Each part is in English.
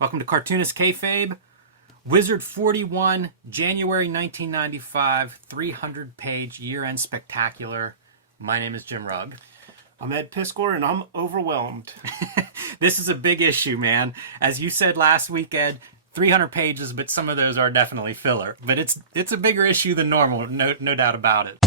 Welcome to Cartoonist Kayfabe. Wizard 41, January 1995, 300-page year-end spectacular. My name is Jim Rugg. I'm Ed Piskor, and I'm overwhelmed. This is a big issue, man. As you said last week, Ed, 300 pages, but some of those are definitely filler. But it's a bigger issue than normal, no doubt about it.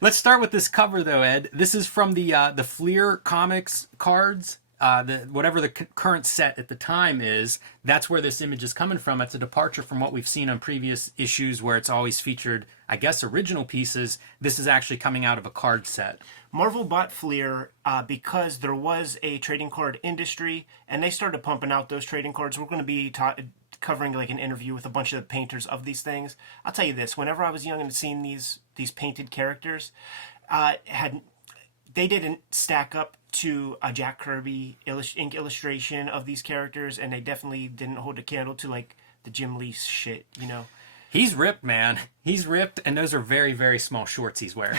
Let's start with this cover, though, Ed. This is from the Fleer Comics cards. Whatever the current set at the time is, that's where this image is coming from. It's a departure from what we've seen on previous issues where it's always featured, I guess, original pieces. This is actually coming out of a card set. Marvel bought Fleer because there was a trading card industry, and they started pumping out those trading cards. We're going to be covering like an interview with a bunch of the painters of these things. I'll tell you this: whenever I was young and seeing these painted characters, they didn't stack up to a Jack Kirby ink illustration of these characters, and they definitely didn't hold a candle to like the Jim Lee shit, you know. He's ripped, man. He's ripped, and those are very, very small shorts he's wearing.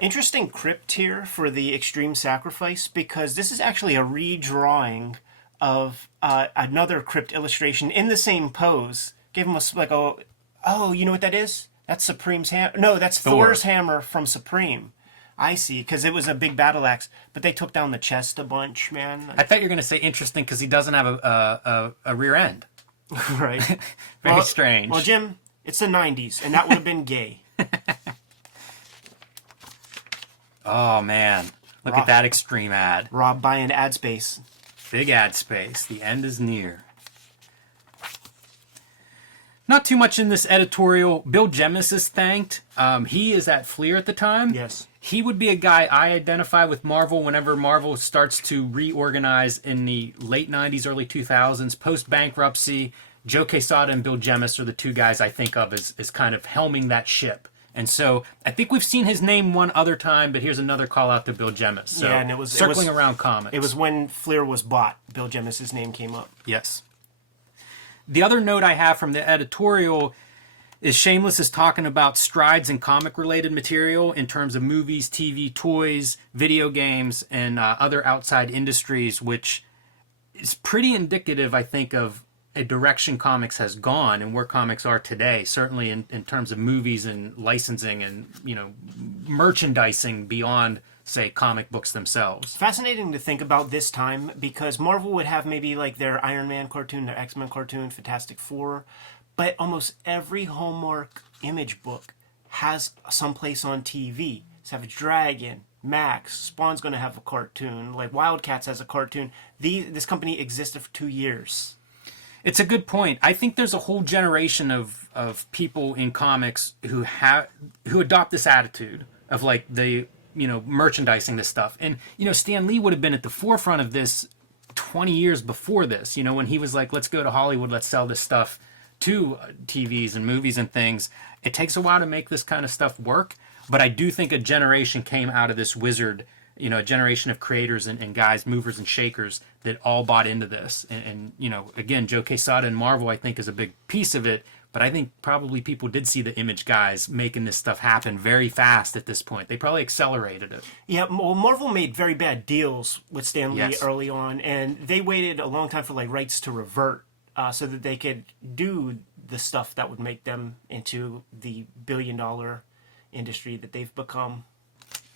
Interesting crypt here for the Extreme Sacrifice, because this is actually a redrawing of another crypt illustration in the same pose. Gave him a like oh, you know what that is? That's Supreme's hammer. No, that's Thor's hammer from Supreme. I see, because it was a big battle axe, but they took down the chest a bunch, man. I thought you were going to say interesting because he doesn't have a rear end. Right. Very strange. Well, Jim, it's the 90s, and that would have been gay. Oh, man. Look at that Extreme ad. Rob buying ad space. Big ad space. The end is near. Not too much in this editorial. Bill Jemas is thanked. He is at Fleer at the time. Yes. He would be a guy I identify with Marvel whenever Marvel starts to reorganize in the late 90s, early 2000s, post-bankruptcy. Joe Quesada and Bill Jemas are the two guys I think of as kind of helming that ship. And so I think we've seen his name one other time, but here's another call out to Bill Jemas. So yeah, and it was circling around comics. It was when Fleer was bought. Bill Jemas' name came up. Yes. The other note I have from the editorial is Shameless is talking about strides in comic-related material in terms of movies, TV, toys, video games, and other outside industries, which is pretty indicative, I think, of a direction comics has gone and where comics are today, certainly in terms of movies and licensing and, you know, merchandising beyond, say, comic books themselves. Fascinating to think about this time, because Marvel would have maybe like their Iron Man cartoon, their X-Men cartoon, Fantastic Four, but almost every Hallmark Image book has someplace on TV. Savage Dragon, Max, Spawn's going to have a cartoon, like Wildcats has a cartoon. This company existed for 2 years. It's a good point. I think there's a whole generation of people in comics who adopt this attitude of like merchandising this stuff. And, Stan Lee would have been at the forefront of this 20 years before this, when he was like, let's go to Hollywood, let's sell this stuff to TVs and movies and things. It takes a while to make this kind of stuff work, but I do think a generation came out of this Wizard, a generation of creators and guys, movers and shakers that all bought into this. And again, Joe Quesada and Marvel, I think, is a big piece of it. But I think probably people did see the Image guys making this stuff happen very fast at this point. They probably accelerated it. Yeah, well, Marvel made very bad deals with Stan Lee Yes. early on, and they waited a long time for like rights to revert so that they could do the stuff that would make them into the billion-dollar industry that they've become.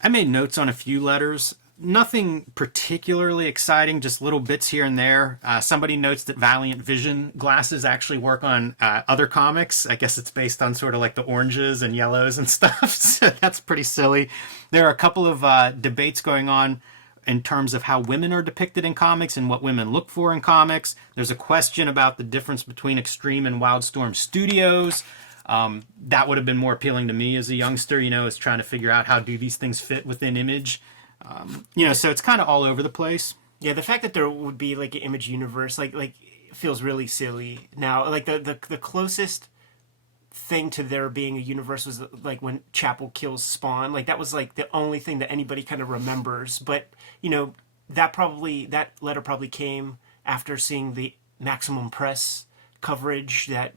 I made notes on a few letters. Nothing particularly exciting, just little bits here and there. Somebody notes that Valiant Vision glasses actually work on other comics. I guess it's based on sort of like the oranges and yellows and stuff. So that's pretty silly. There are a couple of debates going on in terms of how women are depicted in comics and what women look for in comics. There's a question about the difference between Extreme and Wildstorm Studios. That would have been more appealing to me as a youngster, is trying to figure out how do these things fit within Image. So it's kind of all over the place. Yeah, the fact that there would be like an Image universe, like feels really silly now. Like the closest thing to there being a universe was like when Chapel kills Spawn. Like that was like the only thing that anybody kind of remembers. But that letter probably came after seeing the Maximum Press coverage that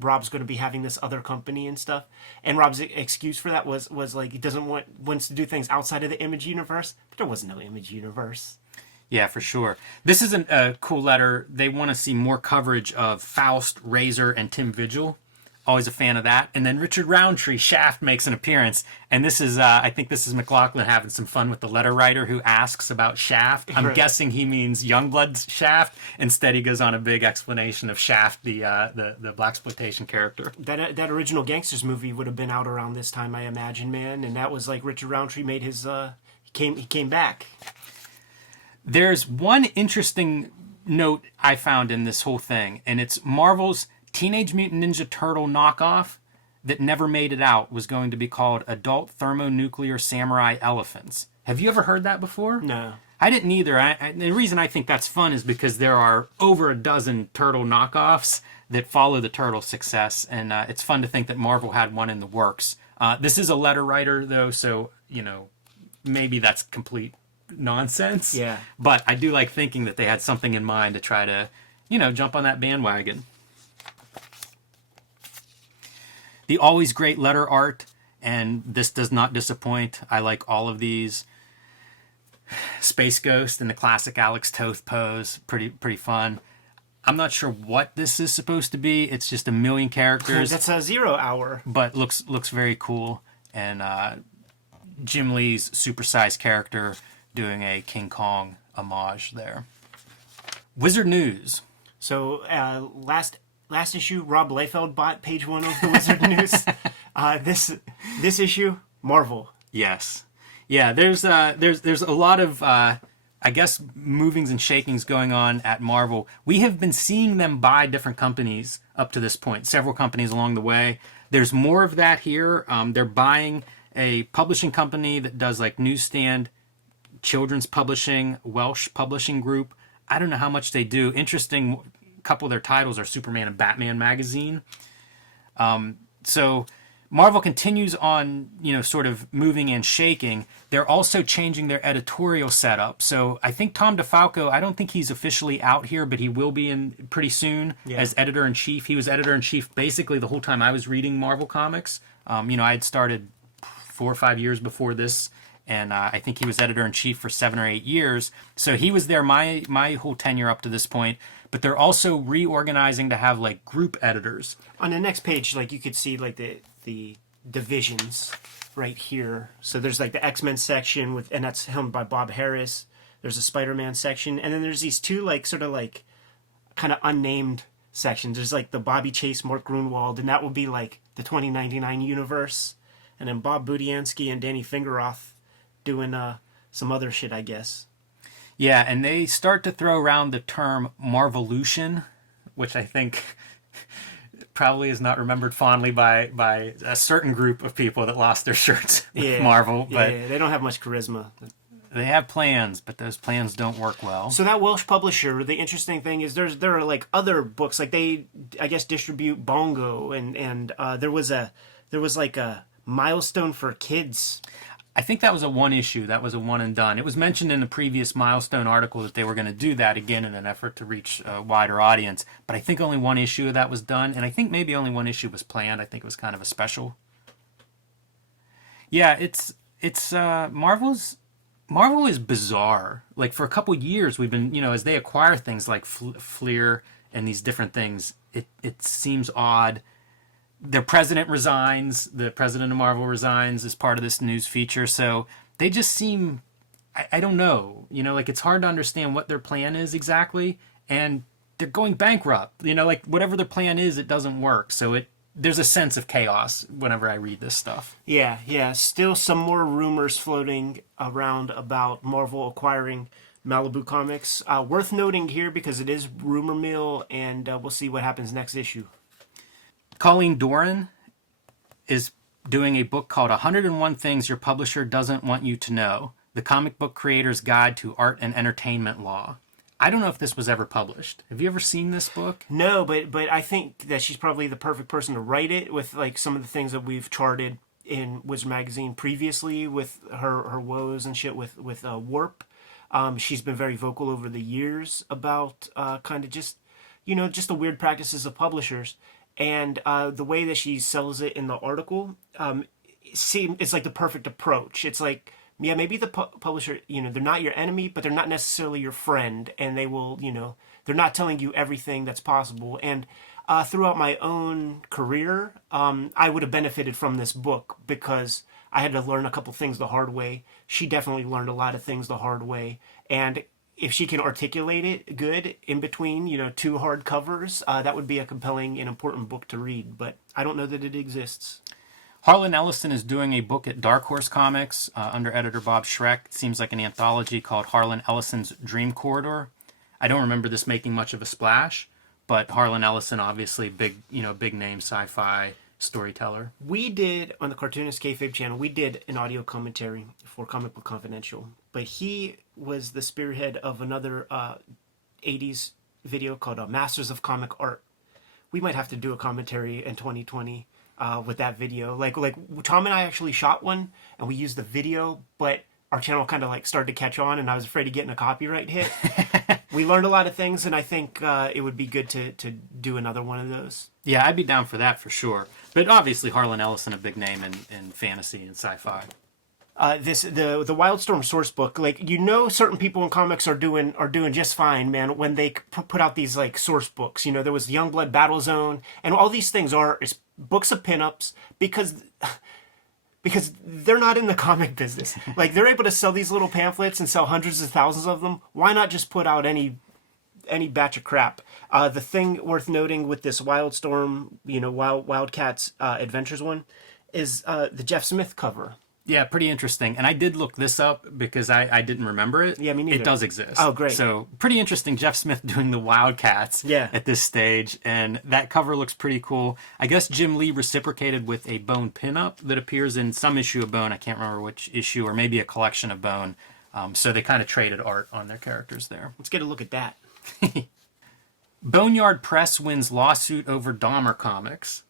Rob's going to be having this other company and stuff. And Rob's excuse for that was like he doesn't wants to do things outside of the Image universe, but there was no Image universe. Yeah, for sure. This is a cool letter. They want to see more coverage of Faust, Razor, and Tim Vigil. Always a fan of that. And then Richard Roundtree, Shaft, makes an appearance. And this is, I think this is McLaughlin having some fun with the letter writer who asks about Shaft. I'm guessing he means Youngblood's Shaft. Instead, he goes on a big explanation of Shaft, the blaxploitation character. That original Gangsters movie would have been out around this time, I imagine, man. And that was like Richard Roundtree made his, he came back. There's one interesting note I found in this whole thing, and it's Marvel's Teenage Mutant Ninja Turtle knockoff that never made it out was going to be called Adult Thermonuclear Samurai Elephants. Have you ever heard that before? No. I didn't either. The reason I think that's fun is because there are over a dozen turtle knockoffs that follow the turtle success, and it's fun to think that Marvel had one in the works. This is a letter writer, though, so, maybe that's complete nonsense. Yeah. But I do like thinking that they had something in mind to try to, jump on that bandwagon. The always great letter art, and this does not disappoint. I like all of these. Space Ghost in the classic Alex Toth pose, pretty fun. I'm not sure what this is supposed to be. It's just a million characters. That's a 0 hour. But looks very cool. And Jim Lee's supersized character doing a King Kong homage there. Wizard News. So last issue, Rob Liefeld bought page 1 of the Wizard News. This issue, Marvel. Yes. Yeah, there's a lot of I guess movings and shakings going on at Marvel. We have been seeing them buy different companies up to this point, several companies along the way. There's more of that here. They're buying a publishing company that does like newsstand, children's publishing, Welsh publishing group. I don't know how much they do. Interesting. A couple of their titles are Superman and Batman magazine. So Marvel continues on, sort of moving and shaking. They're also changing their editorial setup. So I think Tom DeFalco, I don't think he's officially out here, but he will be in pretty soon as editor-in-chief. He was editor-in-chief basically the whole time I was reading Marvel Comics. I had started 4 or 5 years before this, and I think he was editor-in-chief for 7 or 8 years. So he was there my whole tenure up to this point. But they're also reorganizing to have like group editors. On the next page, like you could see like the divisions right here. So there's like the X-Men section and that's helmed by Bob Harris. There's a Spider-Man section, and then there's these two like sort of like kind of unnamed sections. There's like the Bobby Chase, Mark Grunwald, and that will be like the 2099 universe. And then Bob Budiansky and Danny Fingeroth doing some other shit, I guess. Yeah, and they start to throw around the term Marvolution, which I think probably is not remembered fondly by a certain group of people that lost their shirts with Marvel. But they don't have much charisma. They have plans, but those plans don't work well. So that Welsh publisher, the interesting thing is there are like other books, like they, I guess, distribute Bongo, and there was like a Milestone for Kids. I think that was a one issue. That was a one and done. It was mentioned in the previous Milestone article that they were going to do that again in an effort to reach a wider audience. But I think only one issue of that was done, and I think maybe only one issue was planned. I think it was kind of a special. Yeah, it's Marvel is bizarre. Like for a couple years, we've been, as they acquire things like Fleer and these different things, it seems odd. Their president resigns. The president of Marvel resigns as part of this news feature. So they just seem, I don't know, like it's hard to understand what their plan is exactly. And they're going bankrupt. Like whatever their plan is, it doesn't work. So there's a sense of chaos whenever I read this stuff. Yeah. Still some more rumors floating around about Marvel acquiring Malibu Comics. Worth noting here because it is rumor mill, and we'll see what happens next issue. Colleen Doran is doing a book called 101 Things Your Publisher Doesn't Want You to Know, The Comic Book Creator's Guide to Art and Entertainment Law. I don't know if this was ever published. Have you ever seen this book? No, but I think that she's probably the perfect person to write it with like some of the things that we've charted in Wizard Magazine previously with her woes and shit with Warp. She's been very vocal over the years about kind of just the weird practices of publishers. and the way that she sells it in the article, it's like the perfect approach. It's like, yeah, maybe the publisher, they're not your enemy, but they're not necessarily your friend, and they will, they're not telling you everything that's possible. And throughout my own career, I would have benefited from this book because I had to learn a couple things the hard way. She definitely learned a lot of things the hard way, and if she can articulate it good in between, two hard covers, that would be a compelling and important book to read. But I don't know that it exists. Harlan Ellison is doing a book at Dark Horse Comics under editor Bob Schreck. It seems like an anthology called Harlan Ellison's Dream Corridor. I don't remember this making much of a splash, but Harlan Ellison, obviously big name sci-fi storyteller. We did, on the Cartoonist Kayfabe channel, we did an audio commentary for Comic Book Confidential, but he was the spearhead of another 80s video called Masters of Comic Art. We might have to do a commentary in 2020 with that video. Like Tom and I actually shot one, and we used the video, but our channel kind of started to catch on, and I was afraid of getting a copyright hit. We learned a lot of things, and I think it would be good to do another one of those. Yeah, I'd be down for that for sure. But obviously Harlan Ellison, a big name in fantasy and sci-fi. The Wildstorm source book, certain people in comics are doing just fine, man, when they put out these source books. There was Youngblood Battle Zone, and all these things is books of pinups because they're not in the comic business. They're able to sell these little pamphlets and sell hundreds of thousands of them. Why not just put out any batch of crap? The thing worth noting with this Wildstorm, Wildcats Adventures one, is the Jeff Smith cover. Yeah, pretty interesting. And I did look this up because I didn't remember it. Yeah, me neither. It does exist. Oh, great. So pretty interesting. Jeff Smith doing the Wildcats at this stage. And that cover looks pretty cool. I guess Jim Lee reciprocated with a Bone pinup that appears in some issue of Bone. I can't remember which issue, or maybe a collection of Bone. So they kind of traded art on their characters there. Let's get a look at that. Boneyard Press wins lawsuit over Dahmer comics.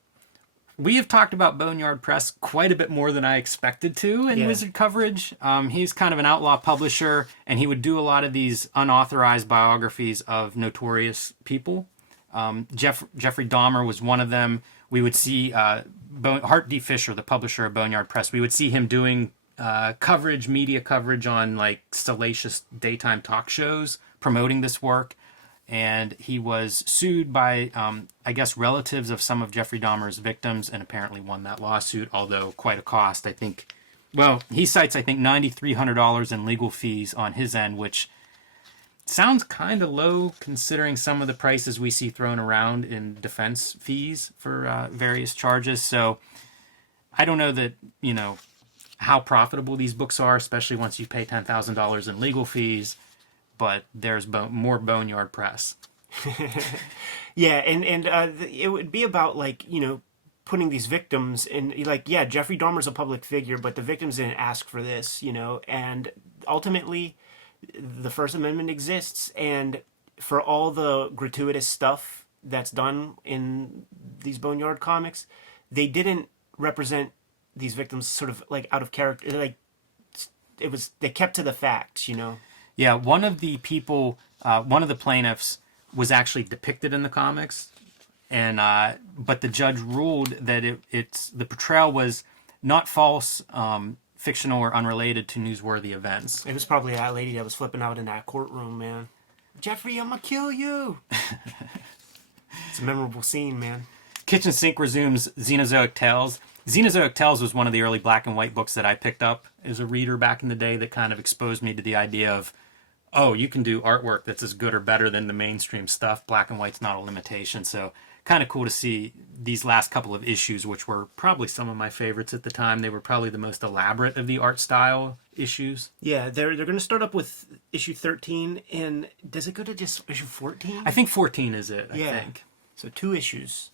We have talked about Boneyard Press quite a bit more than I expected to in Wizard coverage. He's kind of an outlaw publisher, and he would do a lot of these unauthorized biographies of notorious people. Jeffrey Dahmer was one of them. We would see Hart D. Fisher, the publisher of Boneyard Press, we would see him doing media coverage on salacious daytime talk shows promoting this work. And he was sued by, I guess, relatives of some of Jeffrey Dahmer's victims, and apparently won that lawsuit, although quite a cost. He cites, $9,300 in legal fees on his end, which sounds kind of low considering some of the prices we see thrown around in defense fees for various charges. So I don't know that, how profitable these books are, especially once you pay $10,000 in legal fees. But there's more Boneyard Press. Yeah, and it would be about putting these victims in, Jeffrey Dahmer's a public figure, but the victims didn't ask for this, and ultimately the First Amendment exists, and for all the gratuitous stuff that's done in these Boneyard comics, they didn't represent these victims sort of out of character. They kept to the facts, Yeah, one of the plaintiffs was actually depicted in the comics, and but the judge ruled that the portrayal was not false, fictional, or unrelated to newsworthy events. It was probably that lady that was flipping out in that courtroom, man. Jeffrey, I'm gonna kill you. It's a memorable scene, man. Kitchen Sink resumes Xenozoic Tales. Xenozoic Tales was one of the early black and white books that I picked up as a reader back in the day that kind of exposed me to the idea of, you can do artwork that's as good or better than the mainstream stuff. Black and white's not a limitation. So kind of cool to see these last couple of issues, which were probably some of my favorites at the time. They were probably the most elaborate of the art style issues. Yeah, they're going to start up with issue 13, and does it go to just issue 14? I think 14 is it, I think. So 2 issues.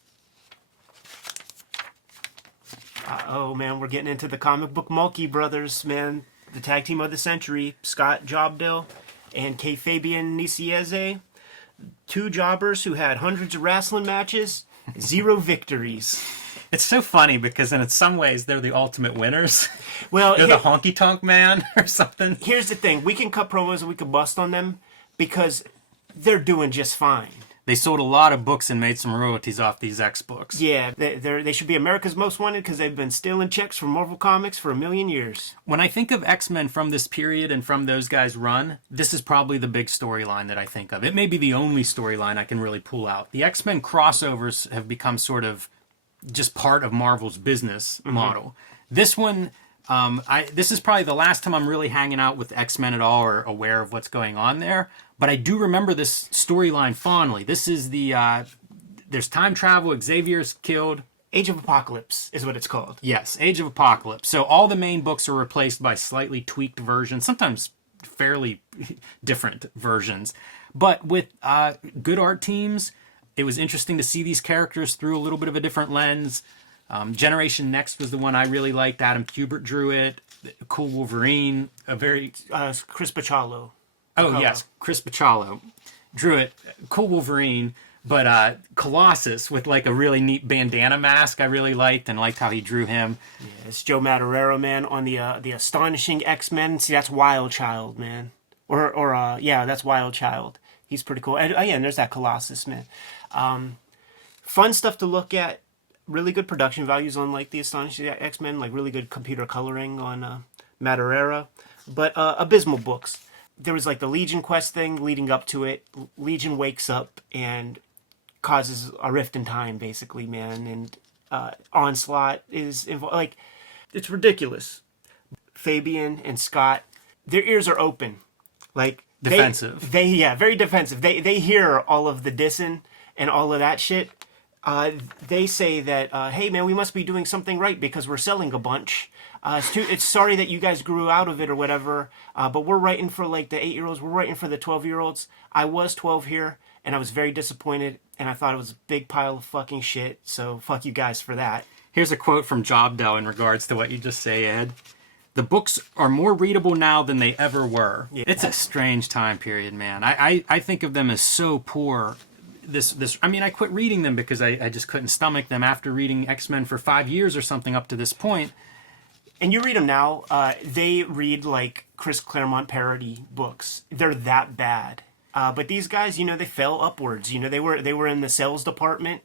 Oh, man, we're getting into the comic book Mulkey brothers, man. The tag team of the century, Scott Jobdell and Kayfabian Nisieze. 2 jobbers who had hundreds of wrestling matches, 0 victories. It's so funny because in some ways they're the ultimate winners. Well, they're the honky tonk man or something. Here's the thing. We can cut promos and we can bust on them because they're doing just fine. They sold a lot of books and made some royalties off these X books. Yeah, they should be America's Most Wanted because they've been stealing checks from Marvel Comics for 1,000,000 years. When I think of X-Men from this period and from those guys' run, this is probably the big storyline that I think of. It may be the only storyline I can really pull out. The X-Men crossovers have become sort of just part of Marvel's business model. This one, this is probably the last time I'm really hanging out with X-Men at all or aware of what's going on there. But I do remember this storyline fondly. This is there's time travel, Xavier's killed. Age of Apocalypse is what it's called. Yes, Age of Apocalypse. So all the main books are replaced by slightly tweaked versions, sometimes fairly different versions. But with good art teams, it was interesting to see these characters through a little bit of a different lens. Generation Next was the one I really liked. Adam Kubert drew it. Cool Wolverine, a very... Chris Bachalo. Oh, yes, Chris Bachalo drew it. Cool Wolverine, but Colossus with like a really neat bandana mask I really liked and liked how he drew him. Yeah, it's Joe Madureira, man, on the Astonishing X-Men. See, that's Wild Child, man. Yeah, that's Wild Child. He's pretty cool. And there's that Colossus, man. Fun stuff to look at. Really good production values on like the Astonishing X-Men, like really good computer coloring on Madureira. But abysmal books. There was like the Legion quest thing leading up to it. Legion wakes up and causes a rift in time, basically, man. And Onslaught is involved. Like, it's ridiculous. Fabian and Scott, their ears are open. Like, Defensive. Very defensive. They hear all of the dissing and all of that shit. They say that, hey man, we must be doing something right because we're selling a bunch. It's sorry that you guys grew out of it or whatever, but we're writing for like the 8-year-olds, we're writing for the 12-year-olds. I was 12 here, and I was very disappointed, and I thought it was a big pile of fucking shit, so fuck you guys for that. Here's a quote from Jobdell in regards to what you just say, Ed. The books are more readable now than they ever were. Yeah. It's a strange time period, man. I think of them as so poor. I quit reading them because I just couldn't stomach them after reading X-Men for 5 years or something up to this point. And you read them now, they read like Chris Claremont parody books. They're that bad. But these guys, they fell upwards. They were in the sales department,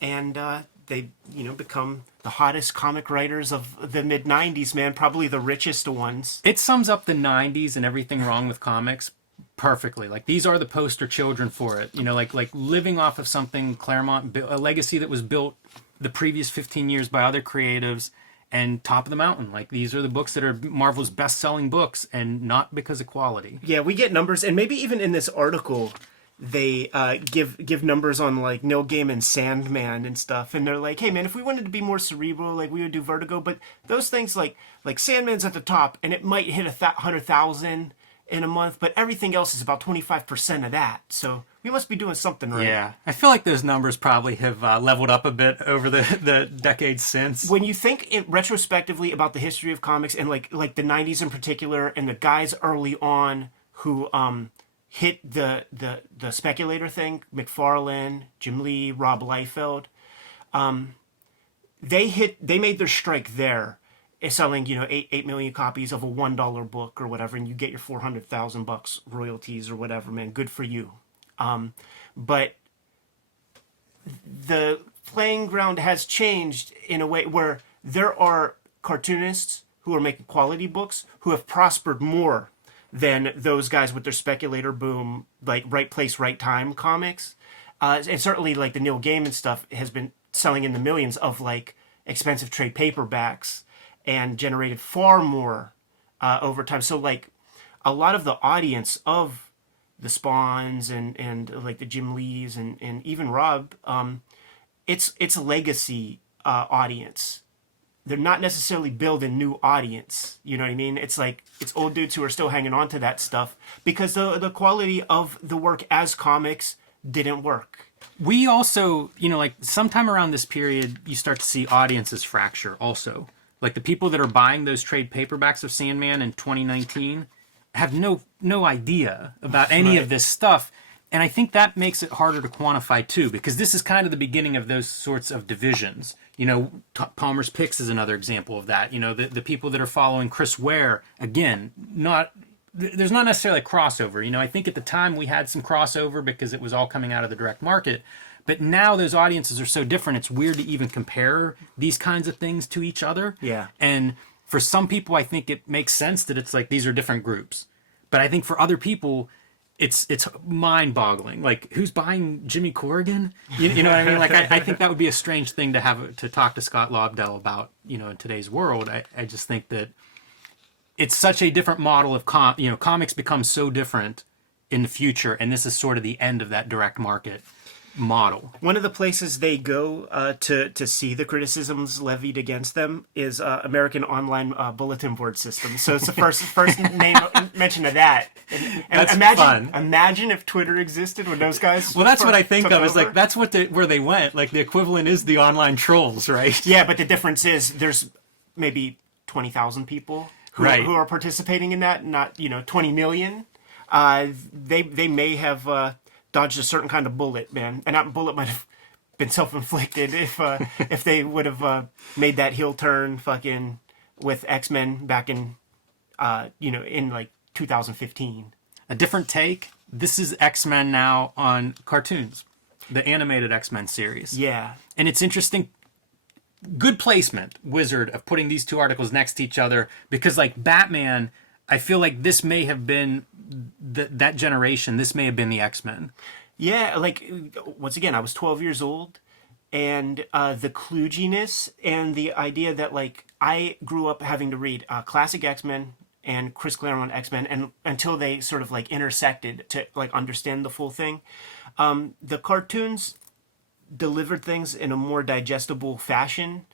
and they, become the hottest comic writers of the mid-90s, man. Probably the richest ones. It sums up the 90s and everything wrong with comics perfectly. Like, these are the poster children for it. Like living off of something Claremont built, a legacy that was built the previous 15 years by other creatives, and top of the mountain. Like, these are the books that are Marvel's best-selling books, and not because of quality. Yeah, we get numbers, and maybe even in this article, they give numbers on like Neil Gaiman's Sandman and stuff, and they're like, hey man, if we wanted to be more cerebral, like we would do Vertigo, but those things like Sandman's at the top, and it might hit 100,000 in a month, but everything else is about 25% of that. So we must be doing something right. Yeah, I feel like those numbers probably have leveled up a bit over the decades since. When you think retrospectively about the history of comics and like the 90s in particular, and the guys early on who hit the speculator thing, McFarlane, Jim Lee, Rob Liefeld, they made their strike there. Is selling 8 million copies of a $1 book or whatever, and you get your $400,000 royalties or whatever, man. Good for you. But the playing ground has changed in a way where there are cartoonists who are making quality books who have prospered more than those guys with their speculator boom, like right place, right time comics. And certainly like the Neil Gaiman stuff has been selling in the millions of like expensive trade paperbacks, and generated far more over time. So like a lot of the audience of the Spawns and like the Jim Lees and even Rob, it's a legacy audience. They're not necessarily building new audience. You know what I mean? It's like it's old dudes who are still hanging on to that stuff because the quality of the work as comics didn't work. We also, like sometime around this period, you start to see audiences fracture also. Like the people that are buying those trade paperbacks of Sandman in 2019 have no idea about any of this stuff. And I think that makes it harder to quantify too, because this is kind of the beginning of those sorts of divisions. Palmer's Picks is another example of that. The people that are following Chris Ware, again, not there's not necessarily a crossover. I think at the time we had some crossover because it was all coming out of the direct market. But now those audiences are so different, it's weird to even compare these kinds of things to each other. Yeah. And for some people, I think it makes sense that it's like these are different groups. But I think for other people, it's mind-boggling. Like, who's buying Jimmy Corrigan? You know what I mean? Like, I think that would be a strange thing to talk to Scott Lobdell about, in today's world. I just think that it's such a different model of comics become so different in the future, and this is sort of the end of that direct market model. One of the places they go to see the criticisms levied against them is American Online Bulletin Board System. So it's the first name mention of that. And That's imagine, fun. Imagine if Twitter existed when those guys. Well, that's what I think took of. Is over. like that's where they went. Like the equivalent is the online trolls, right? Yeah, but the difference is there's maybe 20,000 people who are participating in that, not 20 million. They may have dodged a certain kind of bullet, man, and that bullet might have been self-inflicted if they would have made that heel turn fucking with X-Men back in in like 2015. A different take. This is X-Men now on cartoons, the animated X-Men series. Yeah, And it's interesting. Good placement, Wizard, of putting these two articles next to each other, because like Batman, I feel like this may have been that generation. This may have been the X-Men. yeah. Like once again, I was 12 years old, and the kludginess and the idea that like I grew up having to read classic X-Men and Chris Claremont X-Men, and until they sort of like intersected to like understand the full thing, the cartoons delivered things in a more digestible fashion,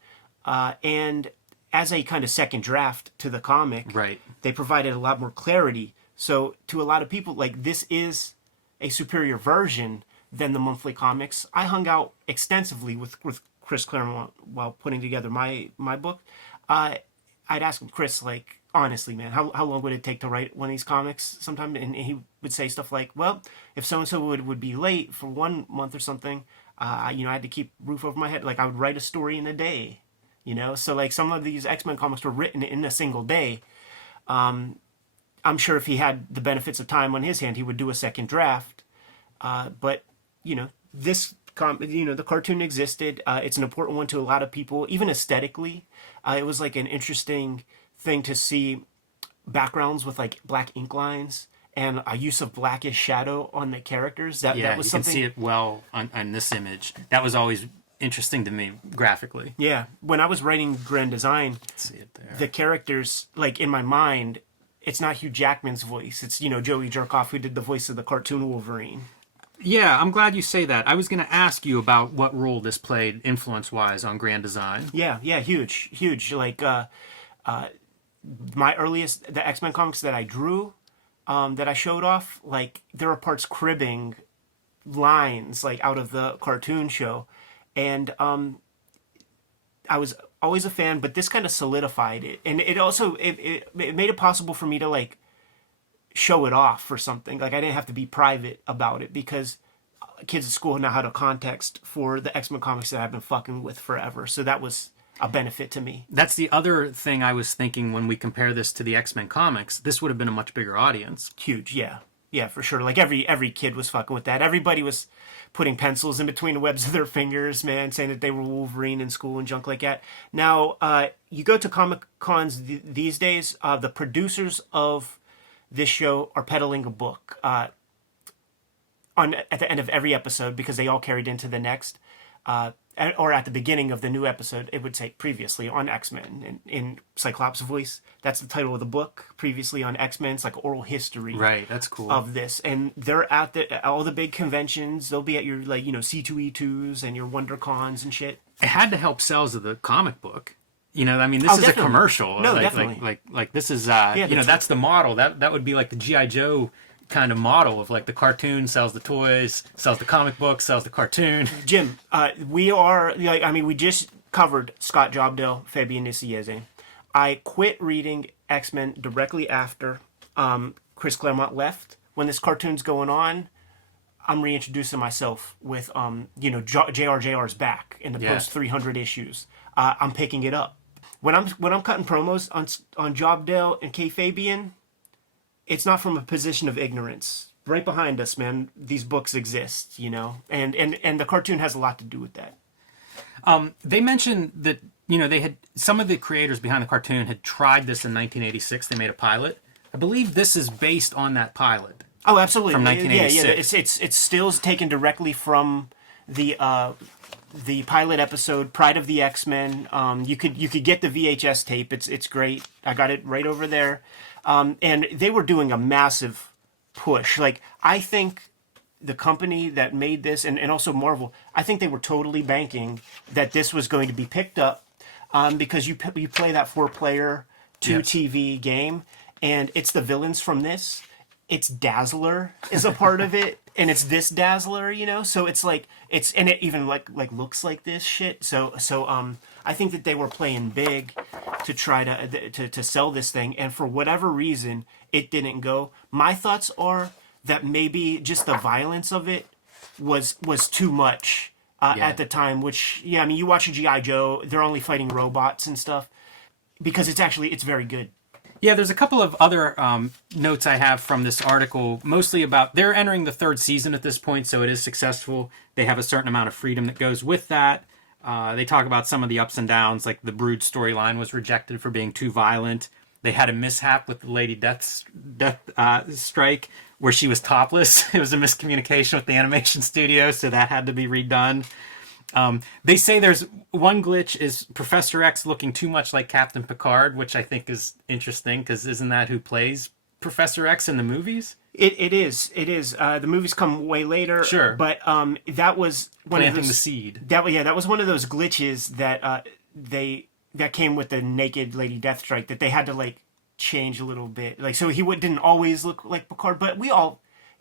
and as a kind of second draft to the comic, Right. they provided a lot more clarity. So to a lot of people, like this is a superior version than the monthly comics. I hung out extensively with Chris Claremont while putting together my book. I'd ask him, Chris, like honestly, man, how long would it take to write one of these comics sometime? And he would say stuff like, well, if so and so would be late for 1 month or something, I had to keep roof over my head. Like I would write a story in a day. So like some of these X-Men comics were written in a single day. I'm sure if he had the benefits of time on his hand, he would do a second draft. But this the cartoon existed. It's an important one to a lot of people, even aesthetically. It was like an interesting thing to see backgrounds with like black ink lines and a use of blackish shadow on the characters. That was you something. can see it well on this image. That was always interesting to me graphically. Yeah, when I was writing Grand Design, See it there. the characters, like in my mind, it's not Hugh Jackman's voice. It's Joey Jerkoff who did the voice of the cartoon Wolverine. Yeah, I'm glad you say that. I was going to ask you about what role this played influence-wise on Grand Design. Yeah, huge. Like my earliest, the X-Men comics that I drew, that I showed off, like there are parts cribbing lines like out of the cartoon show, and I was always a fan, but this kind of solidified it, and it also it made it possible for me to like show it off for something. Like I didn't have to be private about it because kids at school now had a context for the X-Men comics that I've been fucking with forever. So that was a benefit to me. That's the other thing I was thinking when we compare this to the X-Men comics. This would have been a much bigger audience. Huge, yeah, for sure. Like every kid was fucking with that. Everybody was putting pencils in between the webs of their fingers, man, saying that they were Wolverine in school and junk like that. Now, you go to Comic Cons these days, the producers of this show are peddling a book at the end of every episode because they all carried into the next, or at the beginning of the new episode, it would say previously on X-Men in Cyclops' voice. That's the title of the book. Previously on X-Men, it's like oral history. Right, that's cool. Of this, and they're at all the big conventions. They'll be at your C2E2s and your WonderCons and shit. It had to help sales of the comic book. This is definitely. a commercial. No, like, definitely. Like this is that's the model. That would be like the G.I. Joe kind of model of like the cartoon sells the toys, sells the comic book, sells the cartoon. Jim, we are we just covered Scott Jobdell, Fabian Nicieze. I quit reading X-Men directly after Chris Claremont left. When this cartoon's going on, I'm reintroducing myself with JRJR's back in the post 300 issues. I'm picking it up. When I'm cutting promos on Jobdell and Kayfabian, it's not from a position of ignorance. Right behind us, man, these books exist, you know, and the cartoon has a lot to do with that. They mentioned that, you know, they had some of the creators behind the cartoon had tried this in 1986. They made a pilot. I believe this is based on that pilot. Oh, absolutely. From 1986. Yeah. It's stills taken directly from the pilot episode, Pride of the X-Men. You could get the VHS tape. It's great. I got it right over there. And they were doing a massive push. Like, I think the company that made this, and also Marvel, I think they were totally banking that this was going to be picked up, because you play that 4-player 2 TV game, and it's the villains from this. It's Dazzler is a part of it, and it's this Dazzler, you know. So it's like and it even like looks like this shit. So I think that they were playing big to try to sell this thing, and for whatever reason, it didn't go. My thoughts are that maybe just the violence of it was too much at the time. Which, yeah, I mean, you watch a G.I. Joe, they're only fighting robots and stuff, because it's very good. Yeah, there's a couple of other notes I have from this article, mostly about they're entering the 3rd season at this point, so it is successful. They have a certain amount of freedom that goes with that. They talk about some of the ups and downs, like the Brood storyline was rejected for being too violent. They had a mishap with the Lady Death strike where she was topless. It was a miscommunication with the animation studio, so that had to be redone. They say there's one glitch is Professor X looking too much like Captain Picard, which I think is interesting, because isn't that who plays Professor X in the movies? It is. The movies come way later. Sure. But that was one Planting of those, the seed. That was one of those glitches that came with the naked Lady Deathstrike, that they had to like change a little bit. Like, so he didn't always look like Picard, but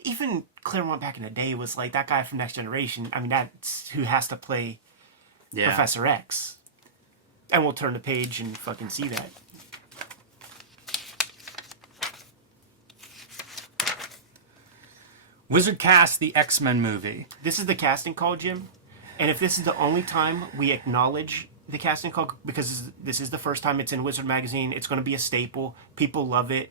even Claremont back in the day was like, that guy from Next Generation. I mean, that's who has to play Professor X. And we'll turn the page and fucking see that. Wizard cast the X-Men movie. This is the casting call, Jim. And if this is the only time we acknowledge the casting call, because this is the first time it's in Wizard Magazine, it's going to be a staple. People love it.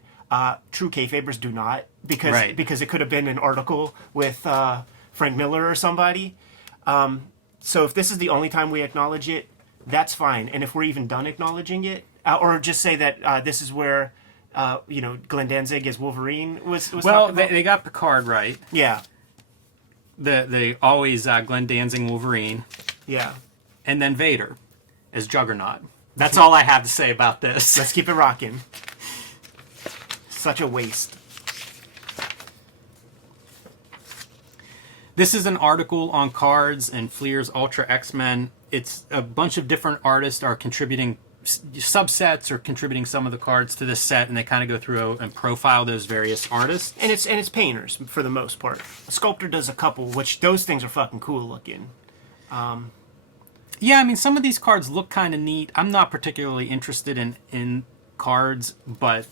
True Kayfabers do not, because it could have been an article with Frank Miller or somebody. So if this is the only time we acknowledge it, that's fine. And if we're even done acknowledging it, or just say that this is where Glenn Danzig as Wolverine was well, they got Picard right. Yeah. The always Glenn Danzig Wolverine. Yeah. And then Vader as Juggernaut. That's all I have to say about this. Let's keep it rocking. Such a waste. This is an article on cards and Fleer's Ultra X-Men. It's a bunch of different artists are contributing subsets or contributing some of the cards to this set, and they kind of go through and profile those various artists. And it's painters for the most part. A sculptor does a couple, which those things are fucking cool looking. Yeah, I mean, some of these cards look kind of neat. I'm not particularly interested in cards, but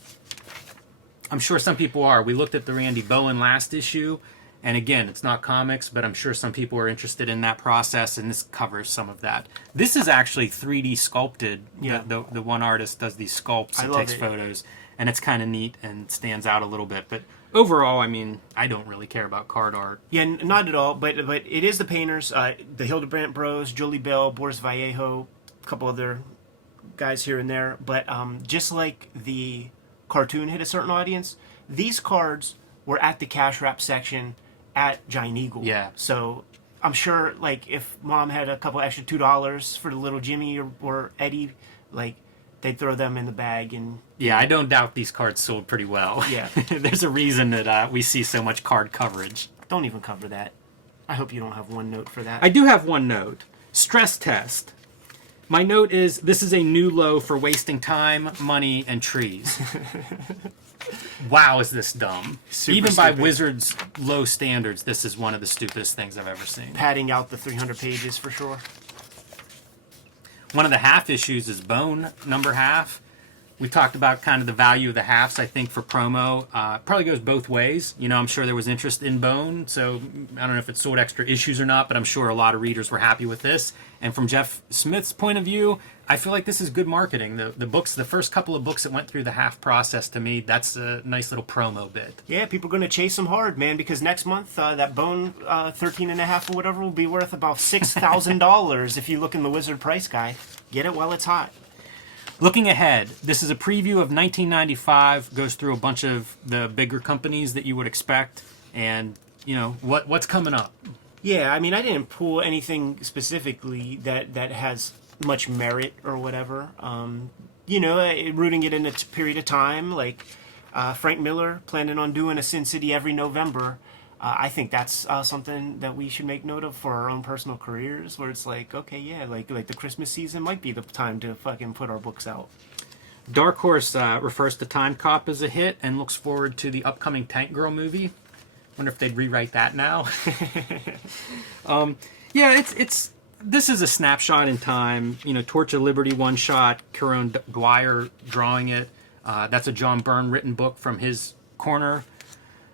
I'm sure some people are. We looked at the Randy Bowen last issue, and again, it's not comics, but I'm sure some people are interested in that process, and this covers some of that. This is actually 3D sculpted. Yeah. The one artist does these sculpts and takes photos, and it's kind of neat and stands out a little bit. But overall, I mean, I don't really care about card art. Yeah, not at all, but it is the painters, the Hildebrandt Bros, Jolie Bell, Boris Vallejo, a couple other guys here and there. But just like the cartoon hit a certain audience, these cards were at the cash wrap section at Giant Eagle. Yeah. So I'm sure, like, if Mom had a couple extra $2 for the little Jimmy or Eddie, like, they'd throw them in the bag. And yeah, I don't doubt these cards sold pretty well. Yeah. There's a reason that we see so much card coverage. Don't even cover that. I hope you don't have one note for that. I do have one note. Stress test. My note is, this is a new low for wasting time, money, and trees. Wow, is this dumb. Super Even by stupid. Wizards' low standards, this is one of the stupidest things I've ever seen. Padding out the 300 pages for sure. One of the half issues is Bone, number half. We talked about kind of the value of the halves, I think, for promo. Probably goes both ways. You know, I'm sure there was interest in Bone, so I don't know if it sold extra issues or not, but I'm sure a lot of readers were happy with this. And from Jeff Smith's point of view, I feel like this is good marketing. The books, the first couple of books that went through the half process, to me, that's a nice little promo bit. Yeah, people are going to chase them hard, man, because next month that Bone 13 and a half or whatever will be worth about $6,000 if you look in the Wizard price guide. Get it while it's hot. Looking ahead, this is a preview of 1995, goes through a bunch of the bigger companies that you would expect, and, you know, what's coming up. Yeah, I mean, I didn't pull anything specifically that has much merit or whatever. You know, rooting it in a period of time, like Frank Miller planning on doing a Sin City every November. I think that's something that we should make note of for our own personal careers, where it's like, okay, yeah, like the Christmas season might be the time to fucking put our books out. Dark Horse refers to Time Cop as a hit and looks forward to the upcoming Tank Girl movie. Wonder if they'd rewrite that now. Yeah, this is a snapshot in time. You know, Torch of Liberty one shot, Kieran Dwyer drawing it. That's a John Byrne written book from his corner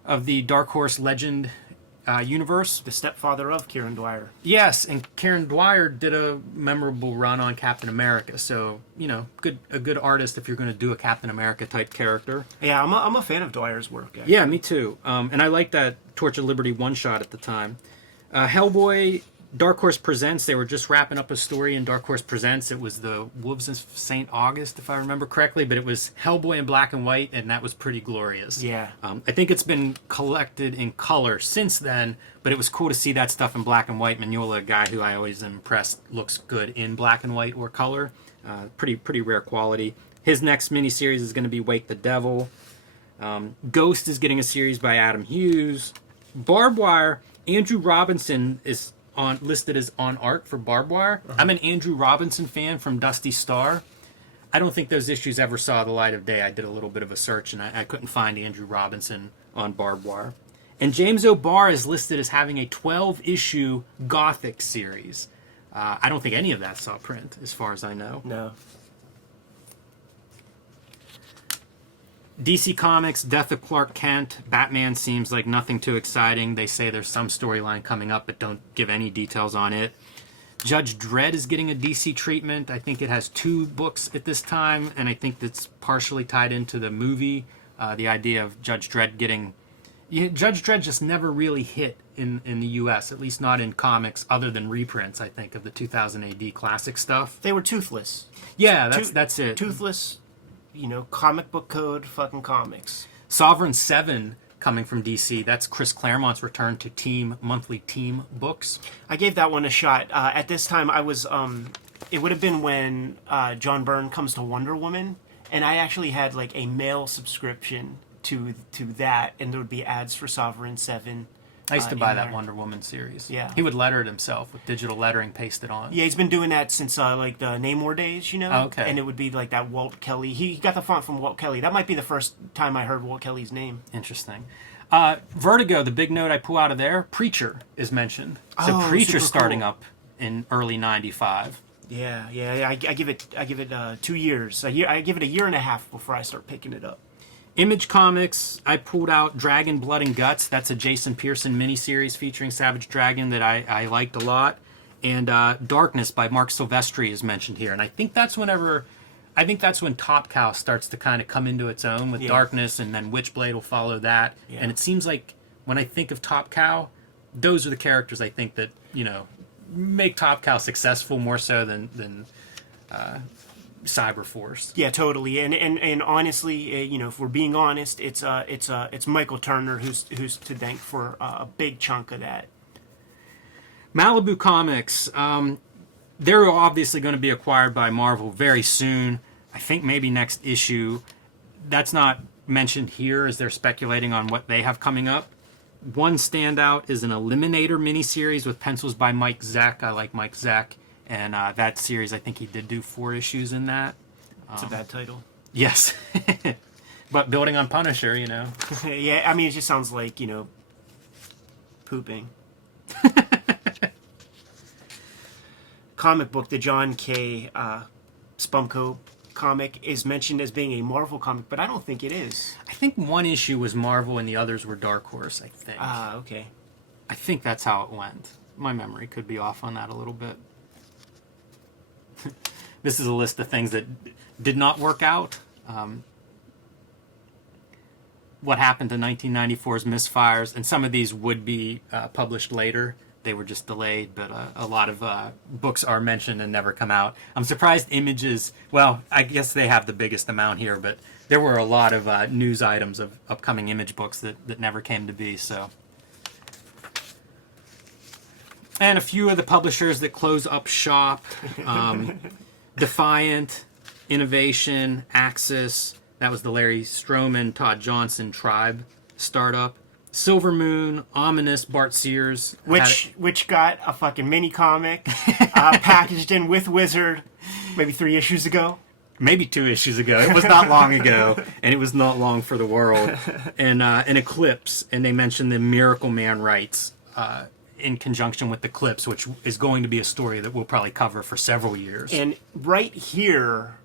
of the Dark Horse Legend universe. The stepfather of Kieran Dwyer. Yes, and Kieran Dwyer did a memorable run on Captain America. So, you know, a good artist if you're going to do a Captain America type character. Yeah, I'm a fan of Dwyer's work. Actually. Yeah, me too. And I like that Torch of Liberty one shot at the time. Hellboy, Dark Horse Presents. They were just wrapping up a story in Dark Horse Presents. It was the Wolves of St. August, if I remember correctly, but it was Hellboy in black and white, and that was pretty glorious. Yeah. I think it's been collected in color since then, but it was cool to see that stuff in black and white. Mignola, a guy who I always am impressed, looks good in black and white or color. Pretty rare quality. His next miniseries is going to be Wake the Devil. Ghost is getting a series by Adam Hughes. Barbed Wire, Andrew Robinson is listed as on art for Barbed Wire. I'm an Andrew Robinson fan from Dusty Star. I don't think those issues ever saw the light of day. I did a little bit of a search, and I couldn't find Andrew Robinson on Barbed Wire. And James O'Barr is listed as having a 12-issue Gothic series. I don't think any of that saw print, as far as I know. No. DC Comics, Death of Clark Kent, Batman seems like nothing too exciting. They say there's some storyline coming up, but don't give any details on it. Judge Dredd is getting a DC treatment. I think it has 2 books at this time, and I think that's partially tied into the movie. The idea of Judge Dredd getting... Judge Dredd just never really hit in the U.S., at least not in comics, other than reprints, I think, of the 2000 AD classic stuff. They were toothless. Yeah, that's it. Toothless, you know, comic book code fucking comics. Sovereign 7 coming from DC. That's Chris Claremont's return to monthly team books. I gave that one a shot. At this time, I was, it would have been when John Byrne comes to Wonder Woman, and I actually had like a mail subscription to that, and there would be ads for Sovereign 7. I used to buy that Wonder Woman series. Yeah. He would letter it himself with digital lettering pasted on. Yeah, he's been doing that since like the Namor days, you know? Oh, okay. And it would be like that Walt Kelly. He got the font from Walt Kelly. That might be the first time I heard Walt Kelly's name. Interesting. Vertigo, the big note I pull out of there, Preacher is mentioned. So Oh, Preacher's super starting cool. up in early 95. Yeah. I give it 2 years. I give it a year and a half before I start picking it up. Image Comics, I pulled out Dragon, Blood, and Guts. That's a Jason Pearson miniseries featuring Savage Dragon that I liked a lot. And Darkness by Mark Silvestri is mentioned here. And I think that's when Top Cow starts to kind of come into its own with Darkness, and then Witchblade will follow that. Yeah. And it seems like when I think of Top Cow, those are the characters I think that, you know, make Top Cow successful more so than Cyberforce. Yeah, totally. And honestly, you know, if we're being honest, it's Michael Turner who's to thank for a big chunk of that. Malibu Comics, they're obviously going to be acquired by Marvel very soon. I think maybe next issue. That's not mentioned here as they're speculating on what they have coming up. One standout is an Eliminator miniseries with pencils by Mike Zeck. I like Mike Zeck. And that series, I think he did do 4 issues in that. It's a bad title. Yes. But building on Punisher, you know. Yeah, I mean, it just sounds like, you know, pooping. Comic book, the John K. Spumco comic is mentioned as being a Marvel comic, but I don't think it is. I think one issue was Marvel and the others were Dark Horse, I think. Ah, okay. I think that's how it went. My memory could be off on that a little bit. This is a list of things that did not work out. What happened to 1994's misfires, and some of these would be published later. They were just delayed, but a lot of books are mentioned and never come out. I'm surprised Images, well, I guess they have the biggest amount here, but there were a lot of news items of upcoming Image books that never came to be, so. And a few of the publishers that close up shop. Defiant, Innovation, Axis, that was the Larry Stroman, Todd Johnson Tribe startup. Silver Moon, Ominous, Bart Sears. Which got a fucking mini comic packaged in with Wizard maybe 3 issues ago. Maybe 2 issues ago. It was not long ago, and it was not long for the world. And an Eclipse, and they mentioned the Miracle Man rights in conjunction with Eclipse, which is going to be a story that we'll probably cover for several years. And right here,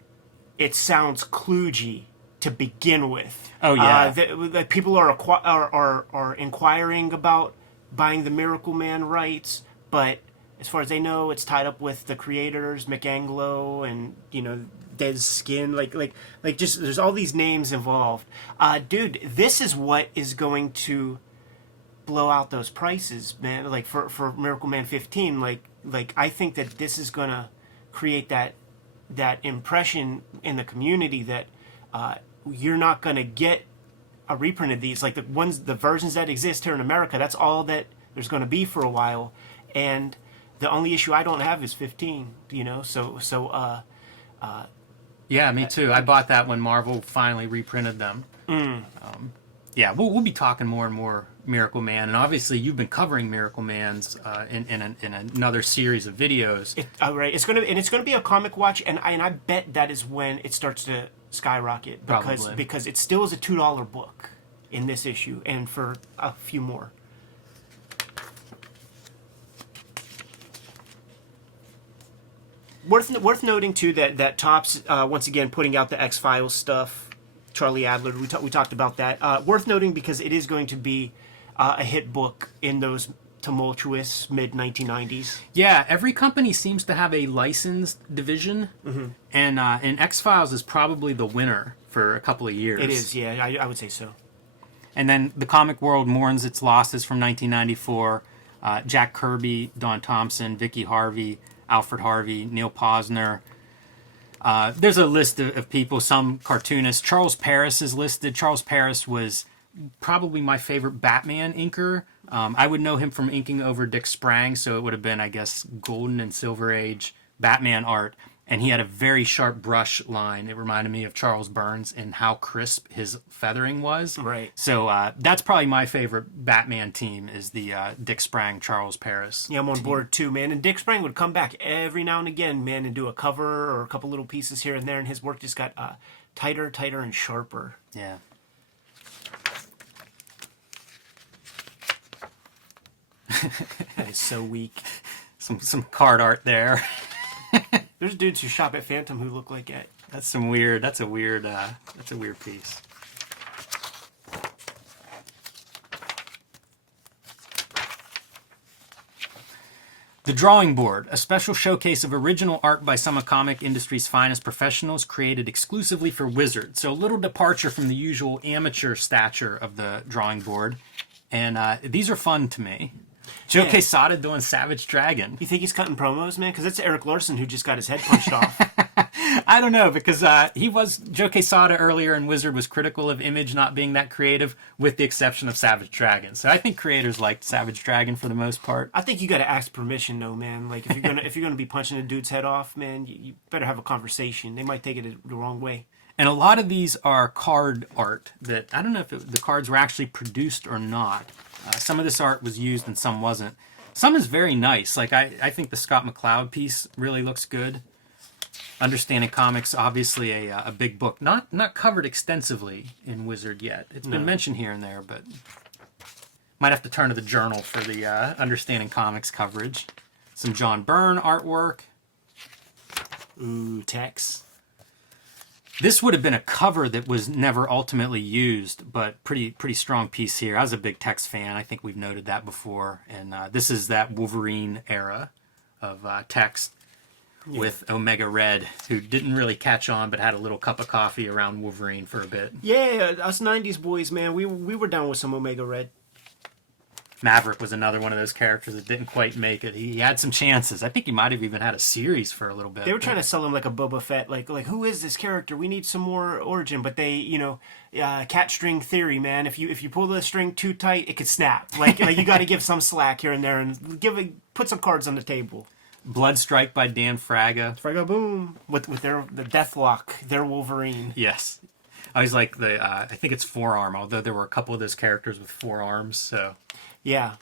it sounds kludgy to begin with. Oh yeah, the people are inquiring about buying the Miracle Man rights, but as far as they know, it's tied up with the creators, Mick Anglo and Dead Skin, like just there's all these names involved. Dude, this is what is going to blow out those prices, man. Like for Miracle Man 15, like I think that this is gonna create that impression in the community that you're not gonna get a reprint of these. Like the versions that exist here in America, that's all that there's gonna be for a while. And the only issue I don't have is 15. Yeah, me too. I bought that when Marvel finally reprinted them. Yeah, we'll be talking more and more Miracle Man, and obviously you've been covering Miracle Man's in another series of videos. Right, it's gonna be a comic watch, and I bet that is when it starts to skyrocket because it still is a $2 book in this issue, and for a few more. Worth noting too that Topps once again putting out the X-Files stuff. Charlie Adler, we talked about that. Worth noting because it is going to be a hit book in those tumultuous mid-1990s. Yeah, every company seems to have a licensed division, and X-Files is probably the winner for a couple of years. It is, yeah, I would say so. And then the comic world mourns its losses from 1994. Jack Kirby, Don Thompson, Vicky Harvey, Alfred Harvey, Neil Posner. There's a list of people, some cartoonists. Charles Paris is listed. Charles Paris was probably my favorite Batman inker. I would know him from inking over Dick Sprang, so it would have been, I guess, Golden and Silver Age Batman art. And he had a very sharp brush line. It reminded me of Charles Burns and how crisp his feathering was. Right. So that's probably my favorite Batman team is the Dick Sprang, Charles Paris. Yeah, I'm on team. board too, man. And Dick Sprang would come back every now and again, man, and do a cover or a couple little pieces here and there, and his work just got tighter, and sharper. Yeah. That is so weak. Some card art there. There's dudes who shop at Phantom who look like it. That's a weird piece. The Drawing Board, a special showcase of original art by some of comic industry's finest professionals created exclusively for Wizard. So a little departure from the usual amateur stature of the Drawing Board. And these are fun to me. Joe Quesada doing Savage Dragon. You think he's cutting promos, man? Because that's Eric Larson who just got his head punched off. I don't know, because Joe Quesada earlier in Wizard was critical of Image not being that creative, with the exception of Savage Dragon. So I think creators liked Savage Dragon for the most part. I think you got to ask permission, though, man. Like if you're gonna be punching a dude's head off, man, you better have a conversation. They might take it the wrong way. And a lot of these are card art that I don't know if the cards were actually produced or not. Some of this art was used and some wasn't. Some is very nice. Like I think the Scott McCloud piece really looks good. Understanding Comics, obviously a big book, not covered extensively in Wizard yet. It's been mentioned here and there, but might have to turn to the journal for the Understanding Comics coverage. Some John Byrne artwork. Ooh, Tex. This would have been a cover that was never ultimately used, but pretty strong piece here. I was a big Tex fan. I think we've noted that before. And this is that Wolverine era of Tex with Omega Red, who didn't really catch on, but had a little cup of coffee around Wolverine for a bit. Yeah, us 90s boys, man, we were down with some Omega Red. Maverick was another one of those characters that didn't quite make it. He had some chances. I think he might have even had a series for a little bit. They were trying to sell him like a Boba Fett, like who is this character? We need some more origin. But they, cat string theory, man. If you pull the string too tight, it could snap. Like you got to give some slack here and there, and put some cards on the table. Blood Strike by Dan Fraga. Fraga boom with the Deathlock, their Wolverine. Yes, I was like I think it's Forearm. Although there were a couple of those characters with forearms, so. Yeah.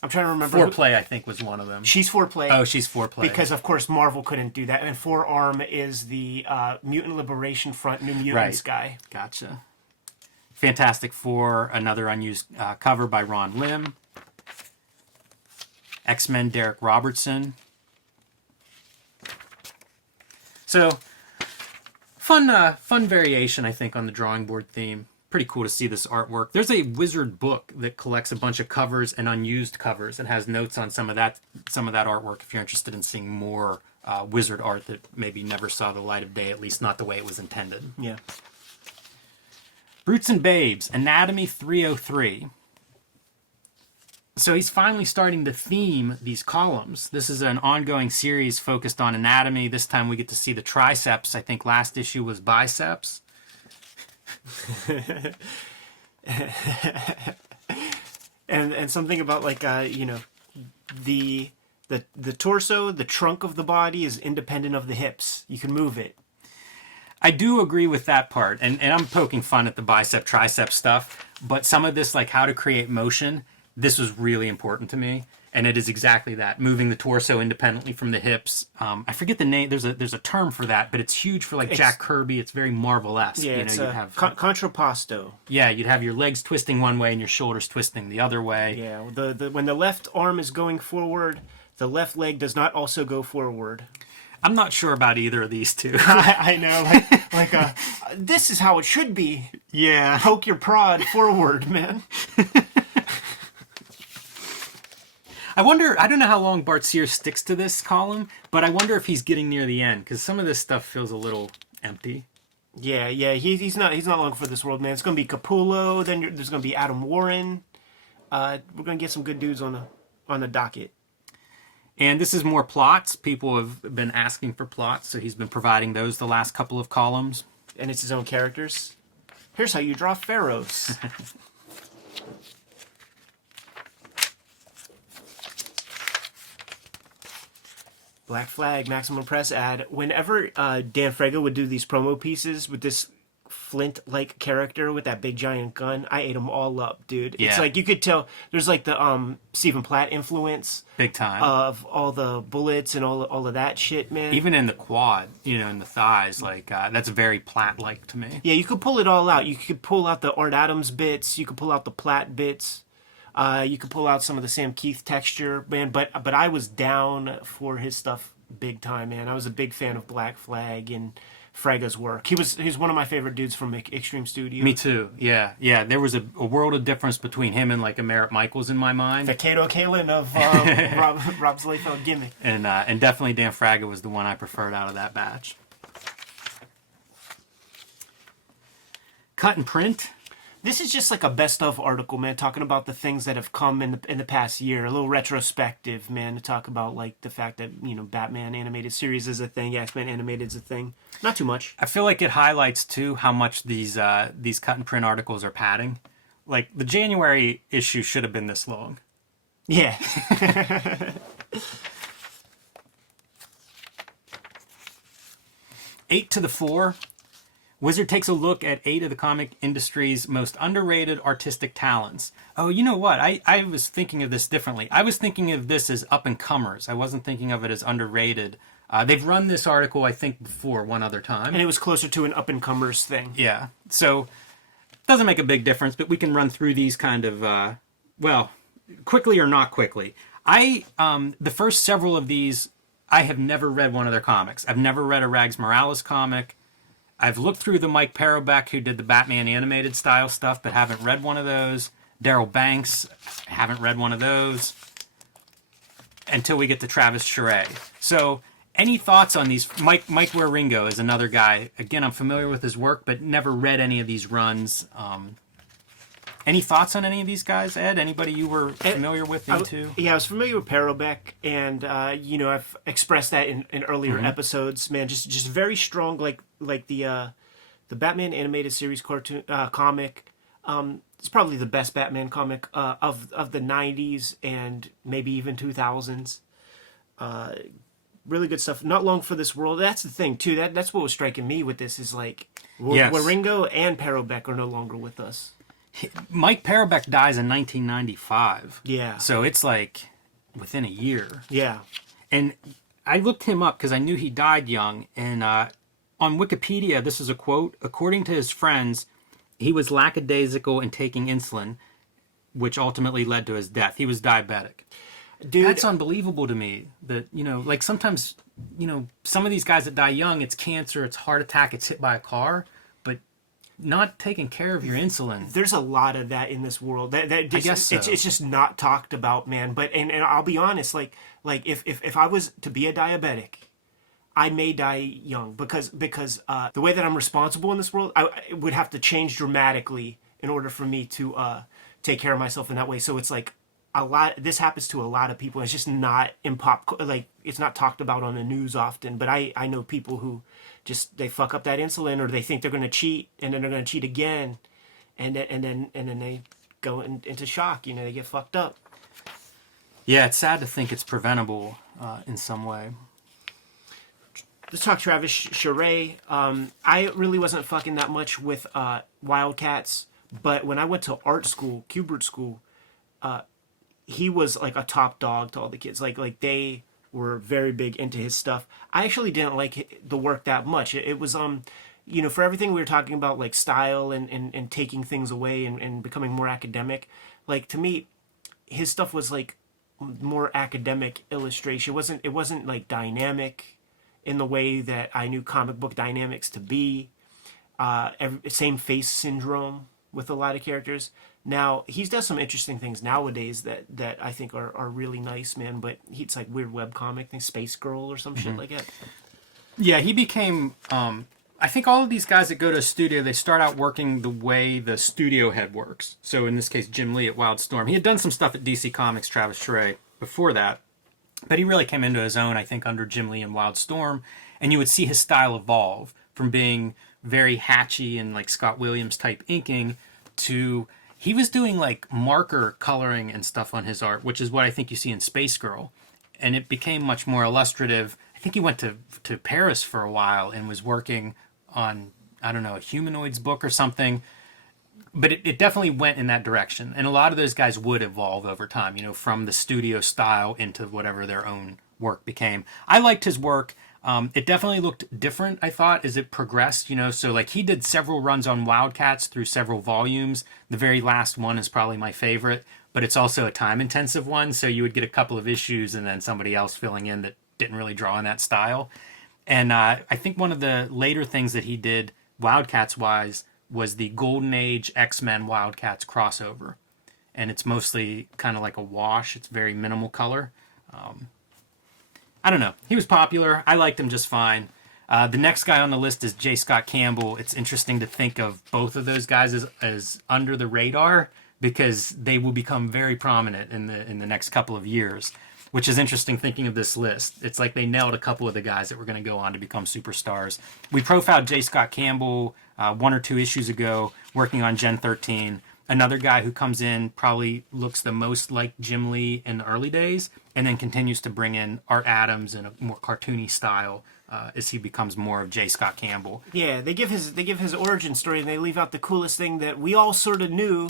I'm trying to remember. Foreplay, I think, was one of them. She's Foreplay. Oh, she's Foreplay. Because, of course, Marvel couldn't do that. And Forearm is the Mutant Liberation Front New Mutants guy. Gotcha. Fantastic Four, another unused cover by Ron Lim. X-Men, Derek Robertson. So, fun variation, I think, on the drawing board theme. Pretty cool to see this artwork. There's a Wizard book that collects a bunch of covers and unused covers and has notes on some of that artwork if you're interested in seeing more Wizard art that maybe never saw the light of day, at least not the way it was intended. Yeah. Brutes and Babes, Anatomy 303. So he's finally starting to theme these columns. This is an ongoing series focused on anatomy. This time we get to see the triceps. I think last issue was biceps. and something about the torso, the trunk of the body is independent of the hips. You can move it. I do agree with that part, and I'm poking fun at the bicep tricep stuff, but some of this, like how to create motion, this was really important to me. And it is exactly that, moving the torso independently from the hips. I forget the name. There's a term for that, but it's huge for Jack Kirby. It's very Marvel-esque. Yeah, it's contrapposto. Yeah, you'd have your legs twisting one way and your shoulders twisting the other way. Yeah, when the left arm is going forward, the left leg does not also go forward. I'm not sure about either of these two. I know, this is how it should be. Yeah. Poke your prod forward, man. I wonder, I don't know how long Bart Sears sticks to this column, but I wonder if he's getting near the end, because some of this stuff feels a little empty. Yeah, he's not long for this world, man. It's going to be Capullo, then there's going to be Adam Warren. We're going to get some good dudes on the docket. And this is more plots. People have been asking for plots, so he's been providing those the last couple of columns. And it's his own characters. Here's how you draw pharaohs. Black Flag, Maximum Press ad. Whenever Dan Fraga would do these promo pieces with this Flint-like character with that big giant gun, I ate them all up, dude. Yeah. It's like you could tell there's like the Stephen Platt influence. Big time. Of all the bullets and all of that shit, man. Even in the quad, in the thighs, that's very Platt-like to me. Yeah, you could pull it all out. You could pull out the Art Adams bits. You could pull out the Platt bits. You could pull out some of the Sam Keith texture, man. But I was down for his stuff big time, man. I was a big fan of Black Flag and Fraga's work. He's one of my favorite dudes from Extreme Studio. Me too. Yeah. There was a world of difference between him and a Merritt Michaels in my mind. The Kato Kalin of Rob Zlayfeld gimmick. And definitely Dan Fraga was the one I preferred out of that batch. Cut and print. This is just like a best of article, man, talking about the things that have come in the past year. A little retrospective, man, to talk about the fact that Batman animated series is a thing, X-Men animated is a thing. Not too much. I feel like it highlights too how much these cut and print articles are padding. Like the January issue should have been this long. Yeah. 8 to the 4. Wizard takes a look at 8 of the comic industry's most underrated artistic talents. Oh, you know what? I was thinking of this differently. I was thinking of this as up-and-comers. I wasn't thinking of it as underrated. They've run this article, I think, before one other time. And it was closer to an up-and-comers thing. Yeah. So, it doesn't make a big difference, but we can run through these kind of, quickly or not quickly. The first several of these, I have never read one of their comics. I've never read a Rags Morales comic. I've looked through the Mike Parobeck, who did the Batman animated style stuff, but haven't read one of those. Daryl Banks, haven't read one of those. Until we get to Travis Charest. So, any thoughts on these? Mike Waringo is another guy. Again, I'm familiar with his work, but never read any of these runs. Any thoughts on any of these guys, Ed? Anybody you were familiar with into? Yeah, I was familiar with Parobeck, and you know, I've expressed that in earlier episodes. Man, just very strong, like the Batman animated series cartoon comic. It's probably the best Batman comic of the '90s and maybe even 2000s. Really good stuff. Not long for this world. That's the thing too. That's what was striking me with this is like Waringo and Parobeck are no longer with us. Mike Parobeck dies in 1995. Yeah. So it's like within a year. Yeah. And I looked him up because I knew he died young. And on Wikipedia, this is a quote. According to his friends, he was lackadaisical in taking insulin, which ultimately led to his death. He was diabetic. Dude, That's unbelievable to me. That, you know, like sometimes, you know, some of these guys that die young, it's cancer, it's heart attack, it's hit by a car. But not taking care of your insulin. there's a lot of that in this world. That just, I guess so. it's just not talked about, man. But and I'll be honest, like if I was to be a diabetic, I may die young because the way that I'm responsible in this world, I would have to change dramatically in order for me to take care of myself in that way. So it's like a lot. This happens to a lot of people. It's just not in like it's not talked about on the news often. But I know people who just they fuck up that insulin or they think they're going to cheat and then they're going to cheat again, and then they go into shock. You know, they get fucked up. Yeah, it's sad to think it's preventable in some way. Let's talk Travis Charest. I really wasn't fucking that much with Wildcats, but when I went to art school, Kubert school, he was like a top dog to all the kids. Like they were very big into his stuff. I actually didn't like the work that much. It was you know, for everything we were talking about, like style and taking things away and becoming more academic. Like to me, his stuff was like more academic illustration. It wasn't like dynamic in the way that I knew comic book dynamics to be. Same face syndrome with a lot of characters. Now, he's done some interesting things nowadays that I think are really nice, man, but it's like weird webcomic thing, Space Girl or some shit like that. Yeah, he became... I think all of these guys that go to a studio, they start out working the way the studio head works. So in this case, Jim Lee at Wildstorm. He had done some stuff at DC Comics, Travis Charest, before that. But he really came into his own, I think, under Jim Lee and Wildstorm. And you would see his style evolve from being very hatchy and like Scott Williams type inking to he was doing like marker coloring and stuff on his art, which is what I think you see in Space Girl. And it became much more illustrative. I think he went to Paris for a while and was working on, I don't know, a humanoids book or something. But it definitely went in that direction. And a lot of those guys would evolve over time, you know, from the studio style into whatever their own work became. I liked his work. It definitely looked different, I thought, as it progressed, you know. So, like, he did several runs on Wildcats through several volumes. The very last one is probably my favorite, but it's also a time-intensive one. So you would get a couple of issues and then somebody else filling in that didn't really draw in that style. And I think one of the later things that he did, Wildcats-wise, was the Golden Age X-Men Wildcats crossover. And it's mostly kind of like a wash. It's very minimal color. I don't know. He was popular. I liked him just fine. The next guy on the list is J. Scott Campbell. It's interesting to think of both of those guys as under the radar because they will become very prominent in the next couple of years, which is interesting thinking of this list. It's like they nailed a couple of the guys that were going to go on to become superstars. We profiled J. Scott Campbell 1 or 2 issues ago, working on Gen 13. Another guy who comes in probably looks the most like Jim Lee in the early days, and then continues to bring in Art Adams in a more cartoony style as he becomes more of J. Scott Campbell. Yeah, they give his origin story, and they leave out the coolest thing that we all sort of knew,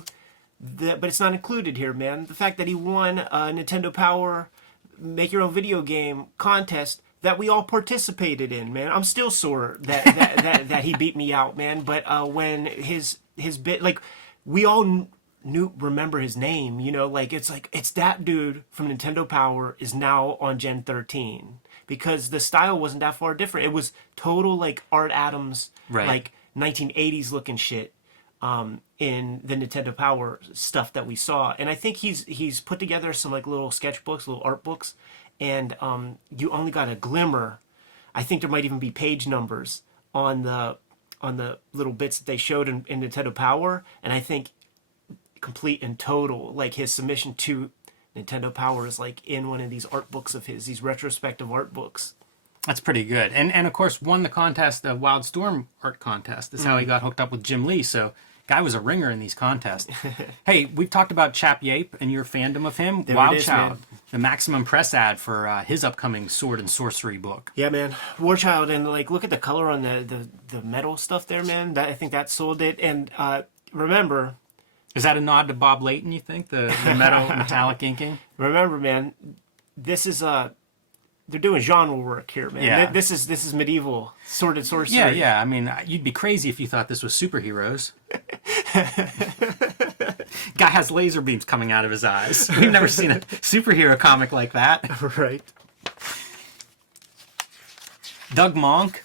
but it's not included here, man. The fact that he won a Nintendo Power Make Your Own Video Game contest that we all participated in, man. I'm still sore that he beat me out, man. But when his bit, like, we all Newt remember his name, you know, like it's that dude from Nintendo Power is now on Gen 13 because the style wasn't that far different. It was total like Art Adams, Right. like 1980s looking shit in the Nintendo Power stuff that we saw. And I think he's put together some like little sketchbooks, little art books, and you only got a glimmer. I think there might even be page numbers on the little bits that they showed in Nintendo Power, and I think complete and total, like his submission to Nintendo Power is like in one of these art books of his, these retrospective art books. That's pretty good. And of course won the contest, the Wild Storm art contest. That's how he got hooked up with Jim Lee. So guy was a ringer in these contests. Hey, we've talked about Chap Yape and your fandom of him. There Wild it is, Child, man. the Maximum Press ad for his upcoming Sword and Sorcery book. Yeah, man, War Child, and like look at the color on the metal stuff there, man. That I think that sold it. And remember, Is that a nod to Bob Layton, you think? The metallic inking? man, this is they're doing genre work here, man. Yeah. This is medieval sword and sorcery. Yeah. I mean, you'd be crazy if you thought this was superheroes. Guy has laser beams coming out of his eyes. We've never seen a superhero comic like that. Right. Doug Monk.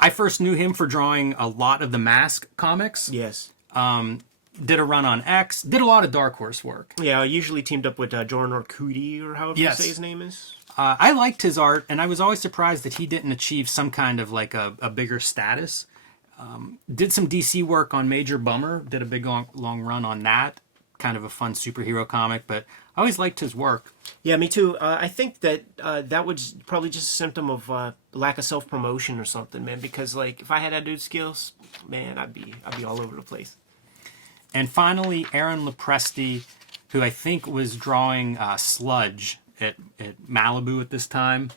I first knew him for drawing a lot of the Mask comics. Yes. Did a run on X. Did a lot of Dark Horse work. Yeah, usually teamed up with Jordan Orkudi, or however Yes. you say his name is. I liked his art, and I was always surprised that he didn't achieve some kind of like a bigger status. Did some DC work on Major Bummer. Did a big long run on that. Kind of a fun superhero comic, but I always liked his work. Yeah, me too. I think that that was probably just a symptom of lack of self promotion or something, man. Because like if I had that dude's skills, man, I'd be all over the place. And finally, Aaron Lopresti, who I think was drawing Sludge at Malibu at this time.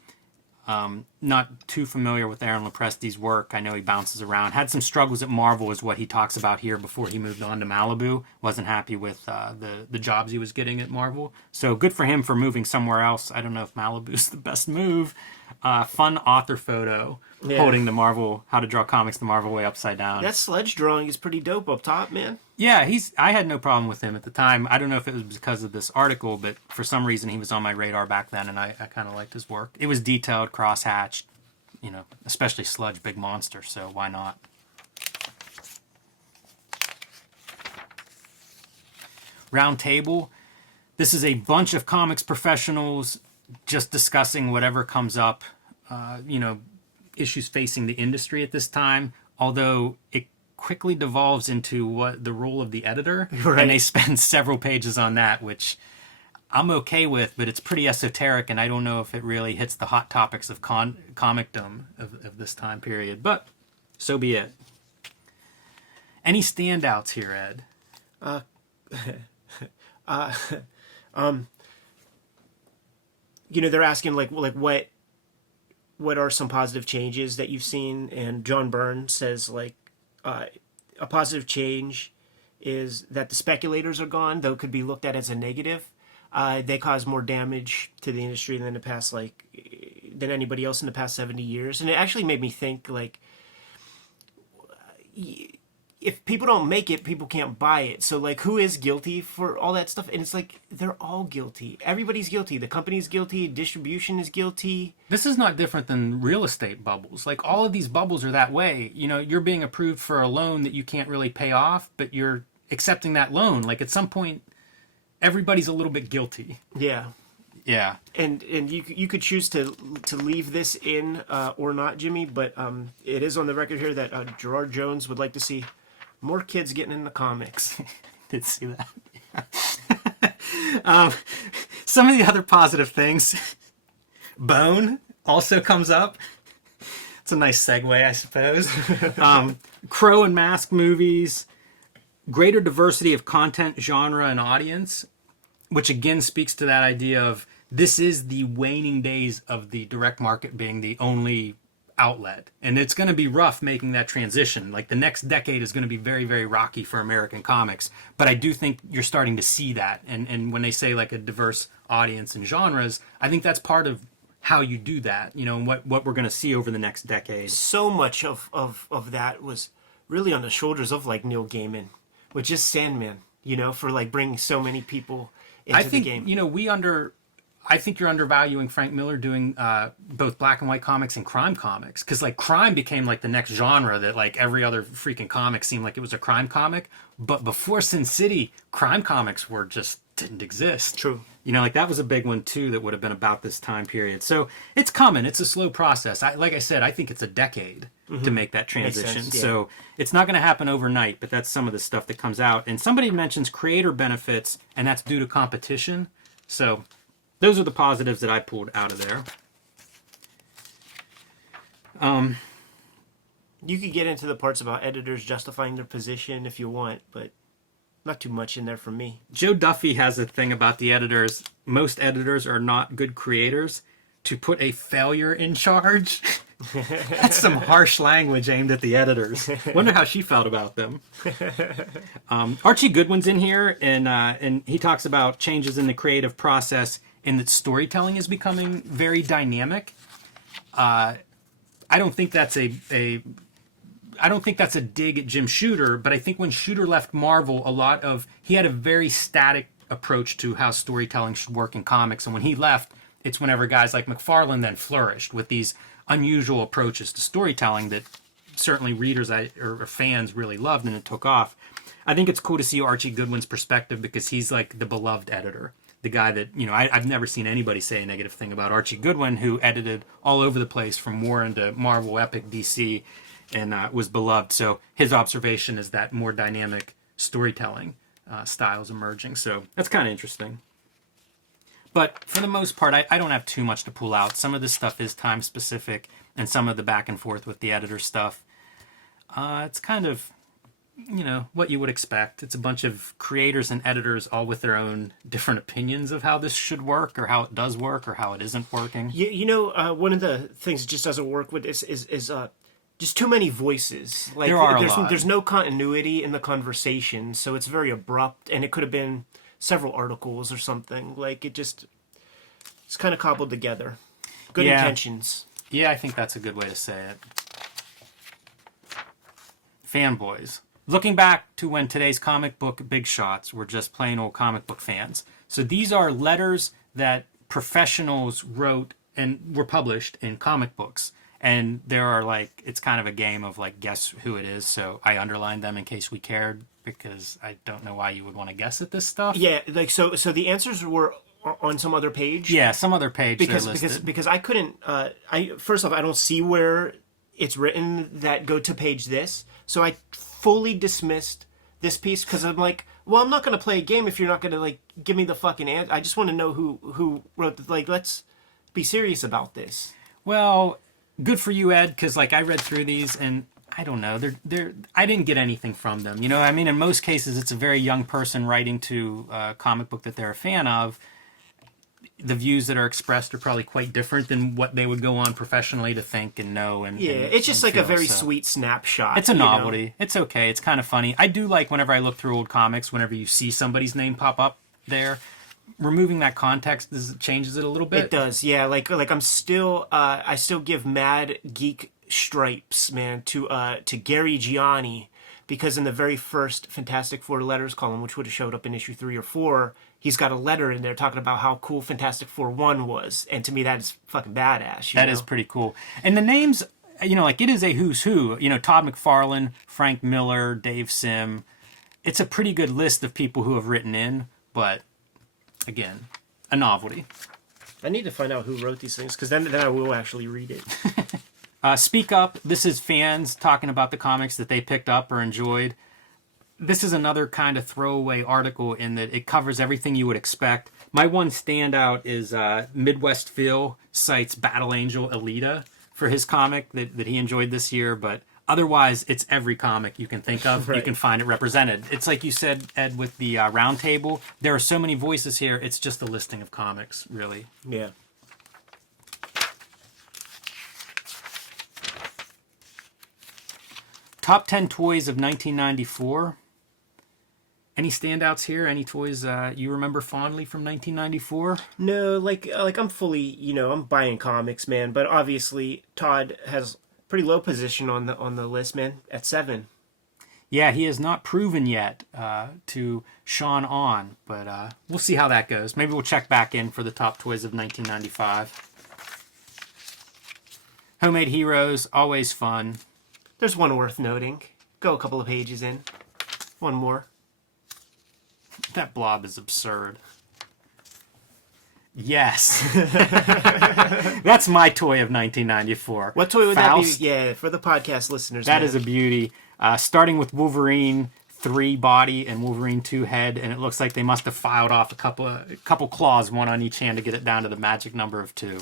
Not too familiar with Aaron Lopresti's work. I know he bounces around. Had some struggles at Marvel is what he talks about here before he moved on to Malibu. Wasn't happy with the jobs he was getting at Marvel. So good for him for moving somewhere else. I don't know if Malibu's the best move. Fun author photo holding the Marvel, How to Draw Comics the Marvel Way upside down. That Sledge drawing is pretty dope up top, man. Yeah, I had no problem with him at the time. I don't know if it was because of this article, but for some reason he was on my radar back then, and I kind of liked his work. It was detailed, cross-hatched, especially Sludge, big monster, so why not? Round Table. This is a bunch of comics professionals just discussing whatever comes up, issues facing the industry at this time, although it quickly devolves into what the role of the editor, Right. and they spend several pages on that, which I'm okay with, but it's pretty esoteric, and I don't know if it really hits the hot topics of comicdom of this time period, but so be it. Any standouts here, Ed? They're asking like what are some positive changes that you've seen, and John Byrne says like a positive change is that the speculators are gone, though it could be looked at as a negative. They cause more damage to the industry than than anybody else in the past 70 years, and it actually made me think like, if people don't make it, people can't buy it. So like, who is guilty for all that stuff? And it's like, they're all guilty. Everybody's guilty. The company's guilty. Distribution is guilty. This is not different than real estate bubbles. Like, all of these bubbles are that way. You're being approved for a loan that you can't really pay off, but you're accepting that loan. Like, at some point, everybody's a little bit guilty. Yeah. Yeah. And you could choose to leave this in or not, Jimmy, but it is on the record here that Gerard Jones would like to see more kids getting into comics. Did see that. Some of the other positive things. Bone also comes up. It's a nice segue, I suppose. Crow and Mask movies. Greater diversity of content, genre, and audience. Which again speaks to that idea of this is the waning days of the direct market being the only outlet. And it's going to be rough making that transition. Like, the next decade is going to be very, very rocky for American comics. But I do think you're starting to see that. And when they say like a diverse audience and genres, I think that's part of how you do that, and what we're going to see over the next decade. So much of that was really on the shoulders of like Neil Gaiman, with just Sandman, for like bringing so many people into the game. I think you're undervaluing Frank Miller doing both black and white comics and crime comics, because like crime became like the next genre that like every other freaking comic seemed like it was a crime comic. But before Sin City, crime comics didn't exist. True. Like that was a big one too that would have been about this time period. So it's coming. It's a slow process. Like I said, I think it's a decade to make that transition. Sense, yeah. So it's not going to happen overnight, but that's some of the stuff that comes out. And somebody mentions creator benefits, and that's due to competition. So those are the positives that I pulled out of there. You could get into the parts about editors justifying their position if you want, but not too much in there for me. Joe Duffy has a thing about the editors. Most editors are not good creators. To put a failure in charge. That's some harsh language aimed at the editors. Wonder how she felt about them. Archie Goodwin's in here, and he talks about changes in the creative process and that storytelling is becoming very dynamic. I don't think that's a dig at Jim Shooter, but I think when Shooter left Marvel, he had a very static approach to how storytelling should work in comics, and when he left, it's whenever guys like McFarlane then flourished with these unusual approaches to storytelling that certainly readers or fans really loved, and it took off. I think it's cool to see Archie Goodwin's perspective because he's like the beloved editor. The guy that, I've never seen anybody say a negative thing about Archie Goodwin, who edited all over the place from War into Marvel, Epic, DC, and was beloved. So his observation is that more dynamic storytelling styles emerging. So that's kind of interesting. But for the most part, I don't have too much to pull out. Some of this stuff is time specific, and some of the back and forth with the editor stuff. It's kind of, what you would expect. It's a bunch of creators and editors all with their own different opinions of how this should work, or how it does work, or how it isn't working. One of the things that just doesn't work with this is just too many voices. Like, there are a lot. There's no continuity in the conversation, so it's very abrupt, and it could have been several articles or something. Like, it's kind of cobbled together. Good intentions. Yeah, I think that's a good way to say it. Fanboys. Looking back to when today's comic book big shots were just plain old comic book fans. So these are letters that professionals wrote and were published in comic books. And there are it's kind of a game of guess who it is. So I underlined them in case we cared, because I don't know why you would want to guess at this stuff. Yeah, so the answers were on some other page. Yeah, some other page. Because I couldn't. First off, I don't see where it's written that go to page this. So I fully dismissed this piece because I'm like, well, I'm not going to play a game if you're not going to give me the fucking answer. I just want to know who wrote let's be serious about this. Well, good for you, Ed, because I read through these and I don't know, I didn't get anything from them. In most cases, it's a very young person writing to a comic book that they're a fan of. The views that are expressed are probably quite different than what they would go on professionally to think and know. It's just a very sweet snapshot. It's a novelty. It's okay. It's kind of funny. I do like whenever I look through old comics, whenever you see somebody's name pop up there, removing that context changes it a little bit. It does, yeah. I'm still, I still give mad geek stripes, man, to Gary Gianni, because in the very first Fantastic Four letters column, which would have showed up in issue 3 or 4, he's got a letter in there talking about how cool Fantastic Four 1 was, and to me that is fucking badass. That is pretty cool. And the names, it is a who's who. Todd McFarlane, Frank Miller, Dave Sim. It's a pretty good list of people who have written in, but again, a novelty. I need to find out who wrote these things, because then I will actually read it. Speak Up. This is fans talking about the comics that they picked up or enjoyed. This is another kind of throwaway article in that it covers everything you would expect. My one standout is Midwest Phil cites Battle Angel Alita for his comic that he enjoyed this year, but otherwise it's every comic you can think of. Right. You can find it represented. It's like you said, Ed, with the round table. There are so many voices here. It's just a listing of comics, really. Yeah. Top 10 toys of 1994. Any standouts here? Any toys you remember fondly from 1994? No, I'm fully, I'm buying comics, man. But obviously, Todd has pretty low position on the list, man, at 7. Yeah, he has not proven yet to Sean on, but we'll see how that goes. Maybe we'll check back in for the top toys of 1995. Homemade Heroes, always fun. There's one worth noting. Go a couple of pages in. One more. That blob is absurd. Yes. That's my toy of 1994. What toy would Faust. that be? Yeah, for the podcast listeners. That is a beauty. Starting with Wolverine 3 body and Wolverine 2 head, and it looks like they must have filed off a couple claws, one on each hand, to get it down to the magic number of 2.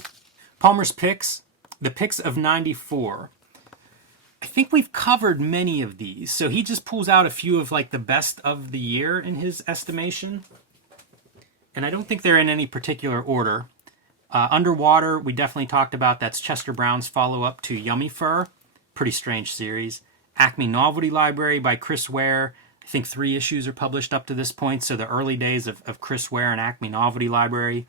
Palmer's Picks, the Picks of 94. I think we've covered many of these, so he just pulls out a few of like the best of the year in his estimation. And I don't think they're in any particular order. Underwater, we definitely talked about. That's Chester Brown's follow-up to Yummy Fur. Pretty strange series. Acme Novelty Library by Chris Ware. I think 3 issues are published up to this point, so the early days of Chris Ware and Acme Novelty Library.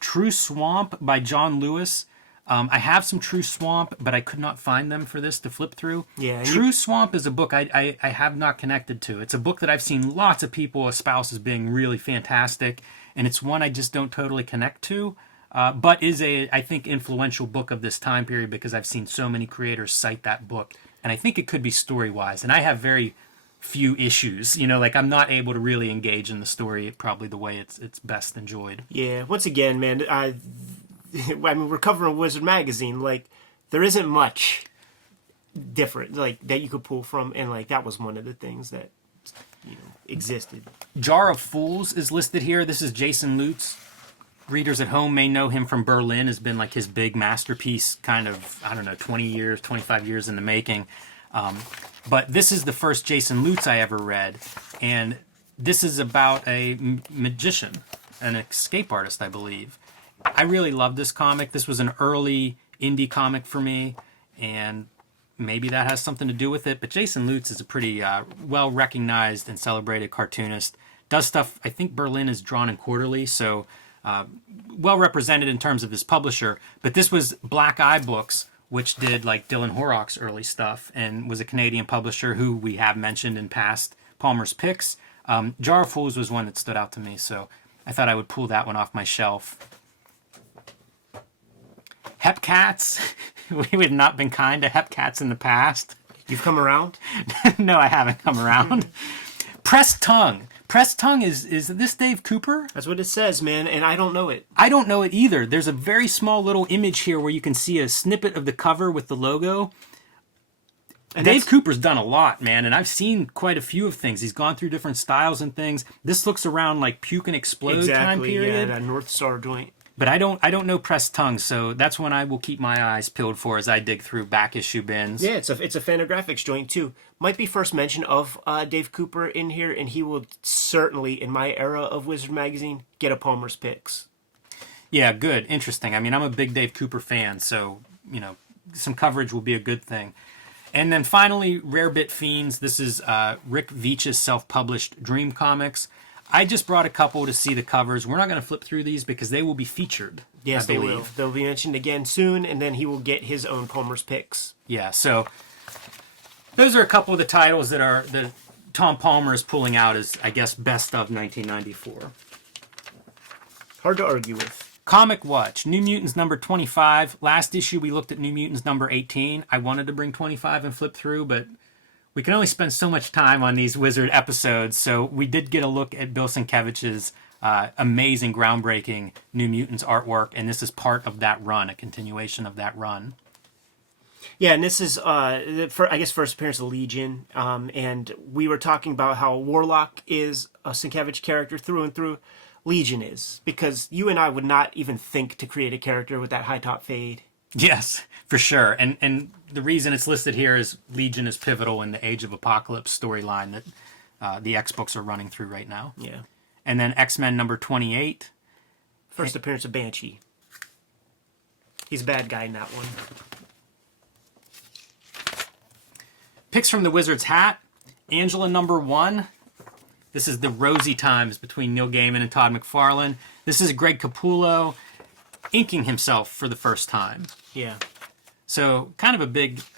True Swamp by John Lewis. I have some True Swamp, but I could not find them for this to flip through. Yeah, True Swamp is a book I have not connected to. It's a book that I've seen lots of people espouse as being really fantastic, and it's one I just don't totally connect to, but is I think, influential book of this time period because I've seen so many creators cite that book, and I think it could be story-wise, and I have very few issues. Like I'm not able to really engage in the story probably the way it's best enjoyed. Yeah, once again, man, I mean, we're covering Wizard Magazine. Like, there isn't much different, like, that you could pull from, and, like, that was one of the things that, existed. Jar of Fools is listed here. This is Jason Lutz. Readers at home may know him from Berlin. Has been, like, his big masterpiece, kind of, 20 years, 25 years in the making. But this is the first Jason Lutz I ever read, and this is about a magician, an escape artist, I believe. I really love this comic. This was an early indie comic for me, and maybe that has something to do with it. But Jason Lutz is a pretty well-recognized and celebrated cartoonist. Does stuff, I think Berlin is drawn in quarterly, so well-represented in terms of his publisher. But this was Black Eye Books, which did like Dylan Horrock's early stuff, and was a Canadian publisher who we have mentioned in past Palmer's Picks. Jar of Fools was one that stood out to me, so I thought I would pull that one off my shelf. Hepcats. We have not been kind to Hepcats in the past. You've come around? No, I haven't come around. Pressed Tongue. Pressed Tongue is this Dave Cooper? That's what it says, man, and I don't know it. I don't know it either. There's a very small little image here where you can see a snippet of the cover with the logo. And Dave Cooper's done a lot, man, and I've seen quite a few of things. He's gone through different styles and things. This looks around like Puke and Explode time period. Yeah, that North Star joint. But I don't know Pressed Tongue, so that's one I will keep my eyes peeled for as I dig through back issue bins. Yeah, it's a Fantagraphics joint too. Might be first mention of Dave Cooper in here, and he will certainly, in my era of Wizard Magazine, get a Palmer's Picks. Yeah, good, interesting. I mean, I'm a big Dave Cooper fan, so some coverage will be a good thing. And then finally, Rare Bit Fiends. This is Rick Veitch's self-published Dream Comics. I just brought a couple to see the covers. We're not going to flip through these because they will be featured. Yes, they will. They'll be mentioned again soon, and then he will get his own Palmer's Picks. Yeah, so those are a couple of the titles that Tom Palmer is pulling out as, I guess, best of 1994. Hard to argue with. Comic Watch, New Mutants number 25. Last issue we looked at New Mutants number 18. I wanted to bring 25 and flip through, but we can only spend so much time on these Wizard episodes, so we did get a look at Bill Sienkiewicz's amazing, groundbreaking New Mutants artwork, and this is part of that run, a continuation of that run. Yeah, and this is, first appearance of Legion, and we were talking about how Warlock is a Sienkiewicz character through and through. Legion is, because you and I would not even think to create a character with that high top fade. Yes, for sure. And the reason it's listed here is Legion is pivotal in the Age of Apocalypse storyline that the X books are running through right now. Yeah. And then X-Men number 28. First appearance of Banshee. He's a bad guy in that one. Picks from the Wizard's Hat. Angela number 1. This is the rosy times between Neil Gaiman and Todd McFarlane. This is Greg Capullo inking himself for the first time. Yeah. So kind of a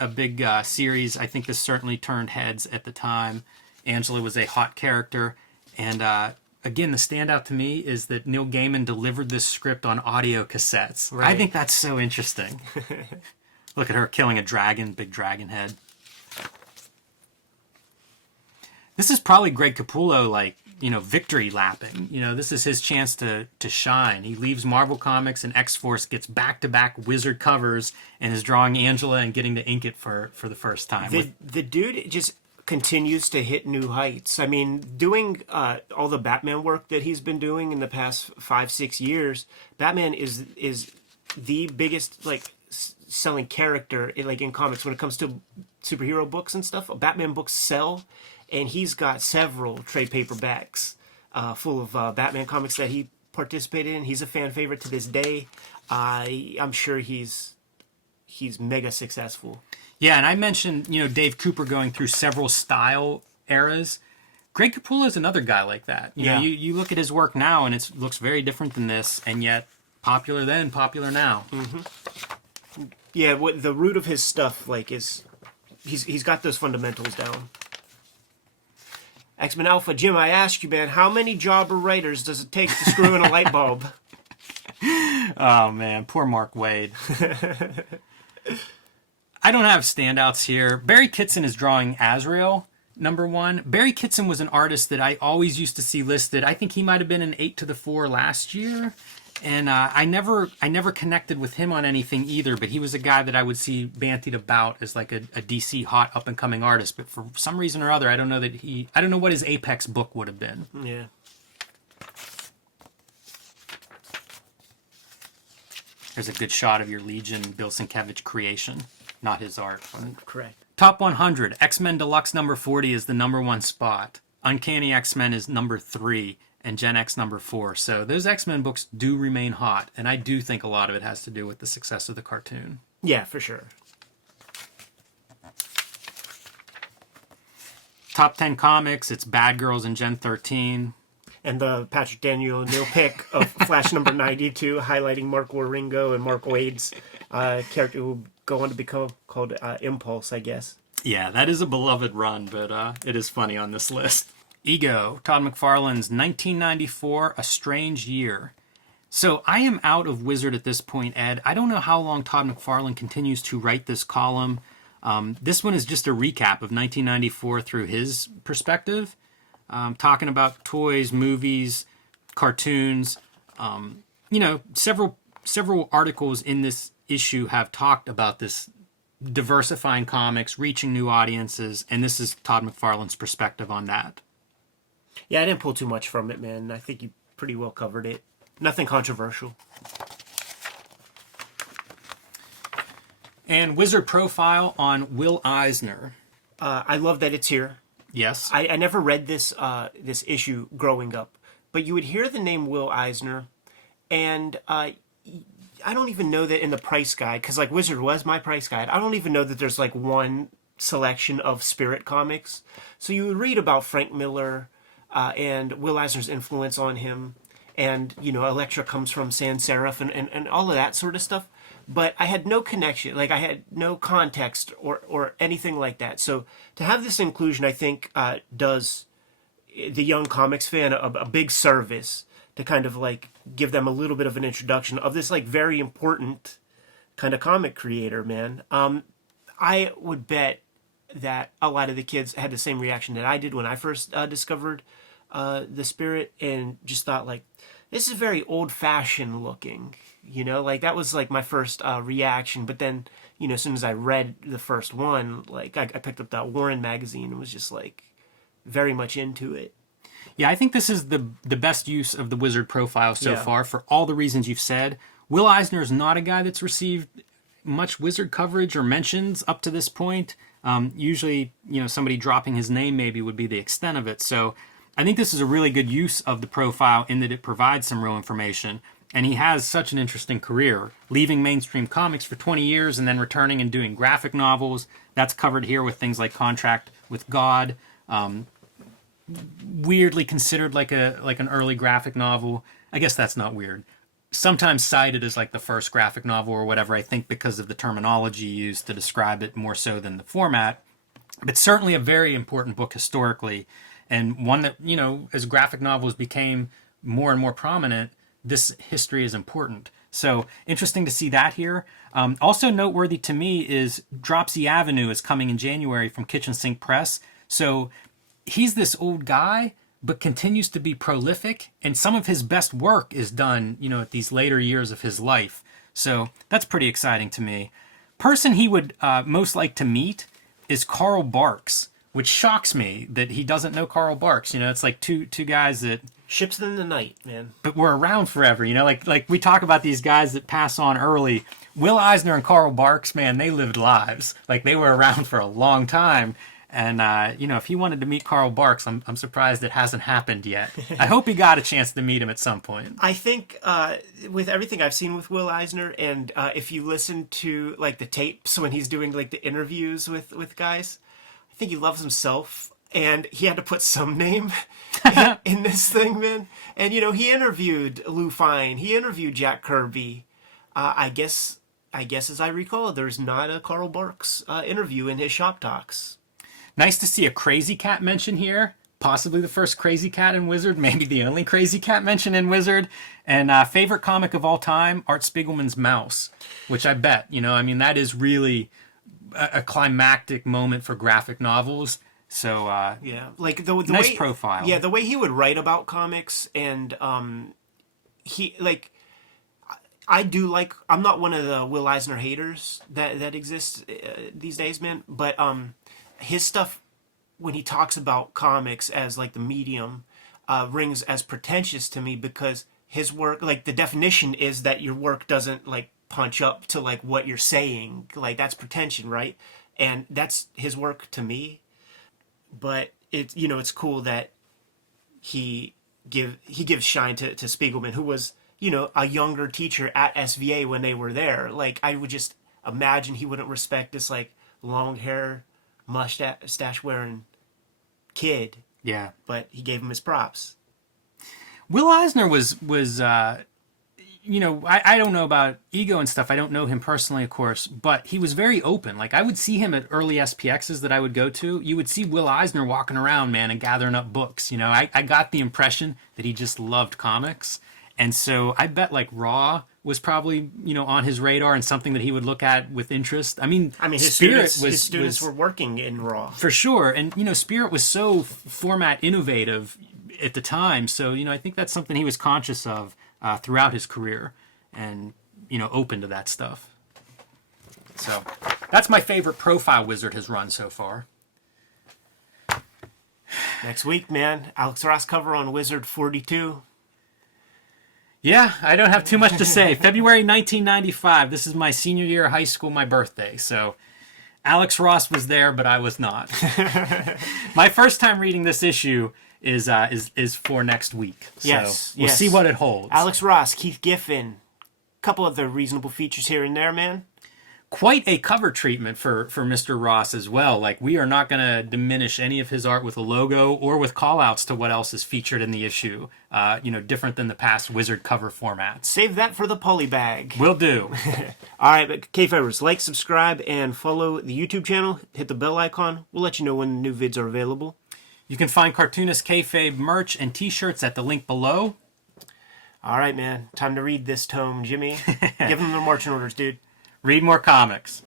big series. I think this certainly turned heads at the time. Angela was a hot character, and again, the standout to me is that Neil Gaiman delivered this script on audio cassettes. Right. I think that's so interesting. Look at her killing a dragon, big dragon head. This is probably Greg Capullo, like, victory lapping. This is his chance to shine. He leaves Marvel Comics and X-Force, gets back-to-back Wizard covers, and is drawing Angela and getting to ink it for the first time. The dude just continues to hit new heights. I mean, doing all the Batman work that he's been doing in the past 5-6 years, Batman is the biggest, like, selling character in comics when it comes to superhero books and stuff. Batman books sell, and he's got several trade paperbacks full of Batman comics that he participated in. He's a fan favorite to this day. I'm sure he's mega successful. Yeah, and I mentioned, Dave Cooper going through several style eras. Greg Capullo is another guy like that. You look at his work now, and it looks very different than this, and yet popular then, popular now. Mm-hmm. Yeah, what the root of his stuff is he's got those fundamentals down. X-Men Alpha, Jim, I ask you, man, how many jobber writers does it take to screw in a light bulb? Oh man, poor Mark Waid. I don't have standouts here. Barry Kitson is drawing Azrael, #1. Barry Kitson was an artist that I always used to see listed. I think he might have been an 8-4 last year. And I never connected with him on anything either, but he was a guy that I would see bantied about as like a DC hot up-and-coming artist. But for some reason or other, I don't know what his apex book would have been. Yeah. There's a good shot of your Legion Bill Sienkiewicz creation. Not his art. But. Correct. Top 100. X-Men Deluxe #40 is the #1 spot. Uncanny X-Men is #3. And Gen X #4. So those X-Men books do remain hot. And I do think a lot of it has to do with the success of the cartoon. Yeah, for sure. Top 10 comics. It's Bad Girls and Gen 13. And the Patrick Daniel O'Neill pick of Flash #92, highlighting Mark Waringo and Mark Waid's character who go on to become called Impulse, I guess. Yeah, that is a beloved run, but it is funny on this list. Ego, Todd McFarlane's 1994, A Strange Year. So I am out of Wizard at this point, Ed. I don't know how long Todd McFarlane continues to write this column. This one is just a recap of 1994 through his perspective, talking about toys, movies, cartoons. Several articles in this issue have talked about this diversifying comics, reaching new audiences, and this is Todd McFarlane's perspective on that. Yeah, I didn't pull too much from it, man. I think you pretty well covered it. Nothing controversial. And Wizard profile on Will Eisner. I love that it's here. Yes. I never read this issue growing up, but you would hear the name Will Eisner, and I don't even know that in the price guide, because Wizard was my price guide. I don't even know that there's one selection of Spirit comics. So you would read about Frank Miller and Will Eisner's influence on him, and Elektra comes from Sans Serif and all of that sort of stuff. But I had no connection, I had no context or anything like that. So to have this inclusion, I think does the young comics fan a big service to kind of give them a little bit of an introduction of this very important kind of comic creator, man. I would bet that a lot of the kids had the same reaction that I did when I first discovered the Spirit, and just thought this is very old-fashioned looking, that was my first reaction. But then as soon as I read the first one, I picked up that Warren magazine and was just very much into it. Yeah, I think this is the best use of the Wizard profile so far for all the reasons you've said. Will Eisner is not a guy that's received much Wizard coverage or mentions up to this point. Usually, somebody dropping his name maybe would be the extent of it. So I think this is a really good use of the profile in that it provides some real information. And he has such an interesting career, leaving mainstream comics for 20 years and then returning and doing graphic novels. That's covered here with things like Contract with God, weirdly considered like an early graphic novel. I guess that's not weird. sometimes cited as like the first graphic novel or whatever, I think because of the terminology used to describe it more so than the format. But certainly a very important book historically, and one that, as graphic novels became more and more prominent, this history is important. So interesting to see that here. Also noteworthy to me is Dropsy Avenue is coming in January from Kitchen Sink Press. So he's this old guy, but continues to be prolific, and some of his best work is done, at these later years of his life. So that's pretty exciting to me. Person he would most like to meet is Carl Barks, which shocks me that he doesn't know Carl Barks. It's like two guys that Ships in the night, man. but were around forever. Like we talk about these guys that pass on early. Will Eisner and Carl Barks, man, they lived lives. Like they were around for a long time. And, if he wanted to meet Carl Barks, I'm surprised it hasn't happened yet. I hope he got a chance to meet him at some point. I think with everything I've seen with Will Eisner, and if you listen to like the tapes when he's doing like the interviews with guys, I think he loves himself, and he had to put some name in this thing, man. And he interviewed Lou Fine, he interviewed Jack Kirby. I guess as I recall, there's not a Carl Barks interview in his shop talks. Nice to see a Crazy Cat mention here. Possibly the first Crazy Cat in Wizard, maybe the only Crazy Cat mention in Wizard. And favorite comic of all time, Art Spiegelman's Mouse, which I bet, that is really a climactic moment for graphic novels. So yeah, like the nice way, profile. Yeah, the way he would write about comics, and he like. I do like. I'm not one of the Will Eisner haters that exists these days, man. But his stuff, when he talks about comics as like the medium, rings as pretentious to me, because his work, like the definition is that your work doesn't like punch up to like what you're saying. Like that's pretension, right? And that's his work to me. But it's it's cool that he gives shine to Spiegelman, who was a younger teacher at SVA when they were there. Like I would just imagine he wouldn't respect this like long hair, mustache wearing kid. Yeah. But he gave him his props. Will Eisner was I don't know about ego and stuff. I don't know him personally, of course, but he was very open. Like I would see him at early SPXs that I would go to. You would see Will Eisner walking around, man, and gathering up books. I got the impression that he just loved comics. And so I bet like Raw was probably, on his radar and something that he would look at with interest. I mean his Spirit students were working in Raw. For sure. And, Spirit was so format innovative at the time. So, I think that's something he was conscious of throughout his career and, open to that stuff. So that's my favorite profile Wizard has run so far. Next week, man, Alex Ross cover on Wizard 42. Yeah, I don't have too much to say. February 1995. This is my senior year of high school, my birthday. So Alex Ross was there, but I was not. My first time reading this issue is for next week. So yes, we'll see what it holds. Alex Ross, Keith Giffen, couple of the reasonable features here and there, man. Quite a cover treatment for Mr. Ross as well. Like, we are not going to diminish any of his art with a logo or with call-outs to what else is featured in the issue. Different than the past Wizard cover formats. Save that for the poly bag. Will do. All right, but Kayfabers, like, subscribe, and follow the YouTube channel. Hit the bell icon. We'll let you know when new vids are available. You can find Cartoonist Kayfabe merch and t-shirts at the link below. All right, man. Time to read this tome, Jimmy. Give them the marching orders, dude. Read more comics.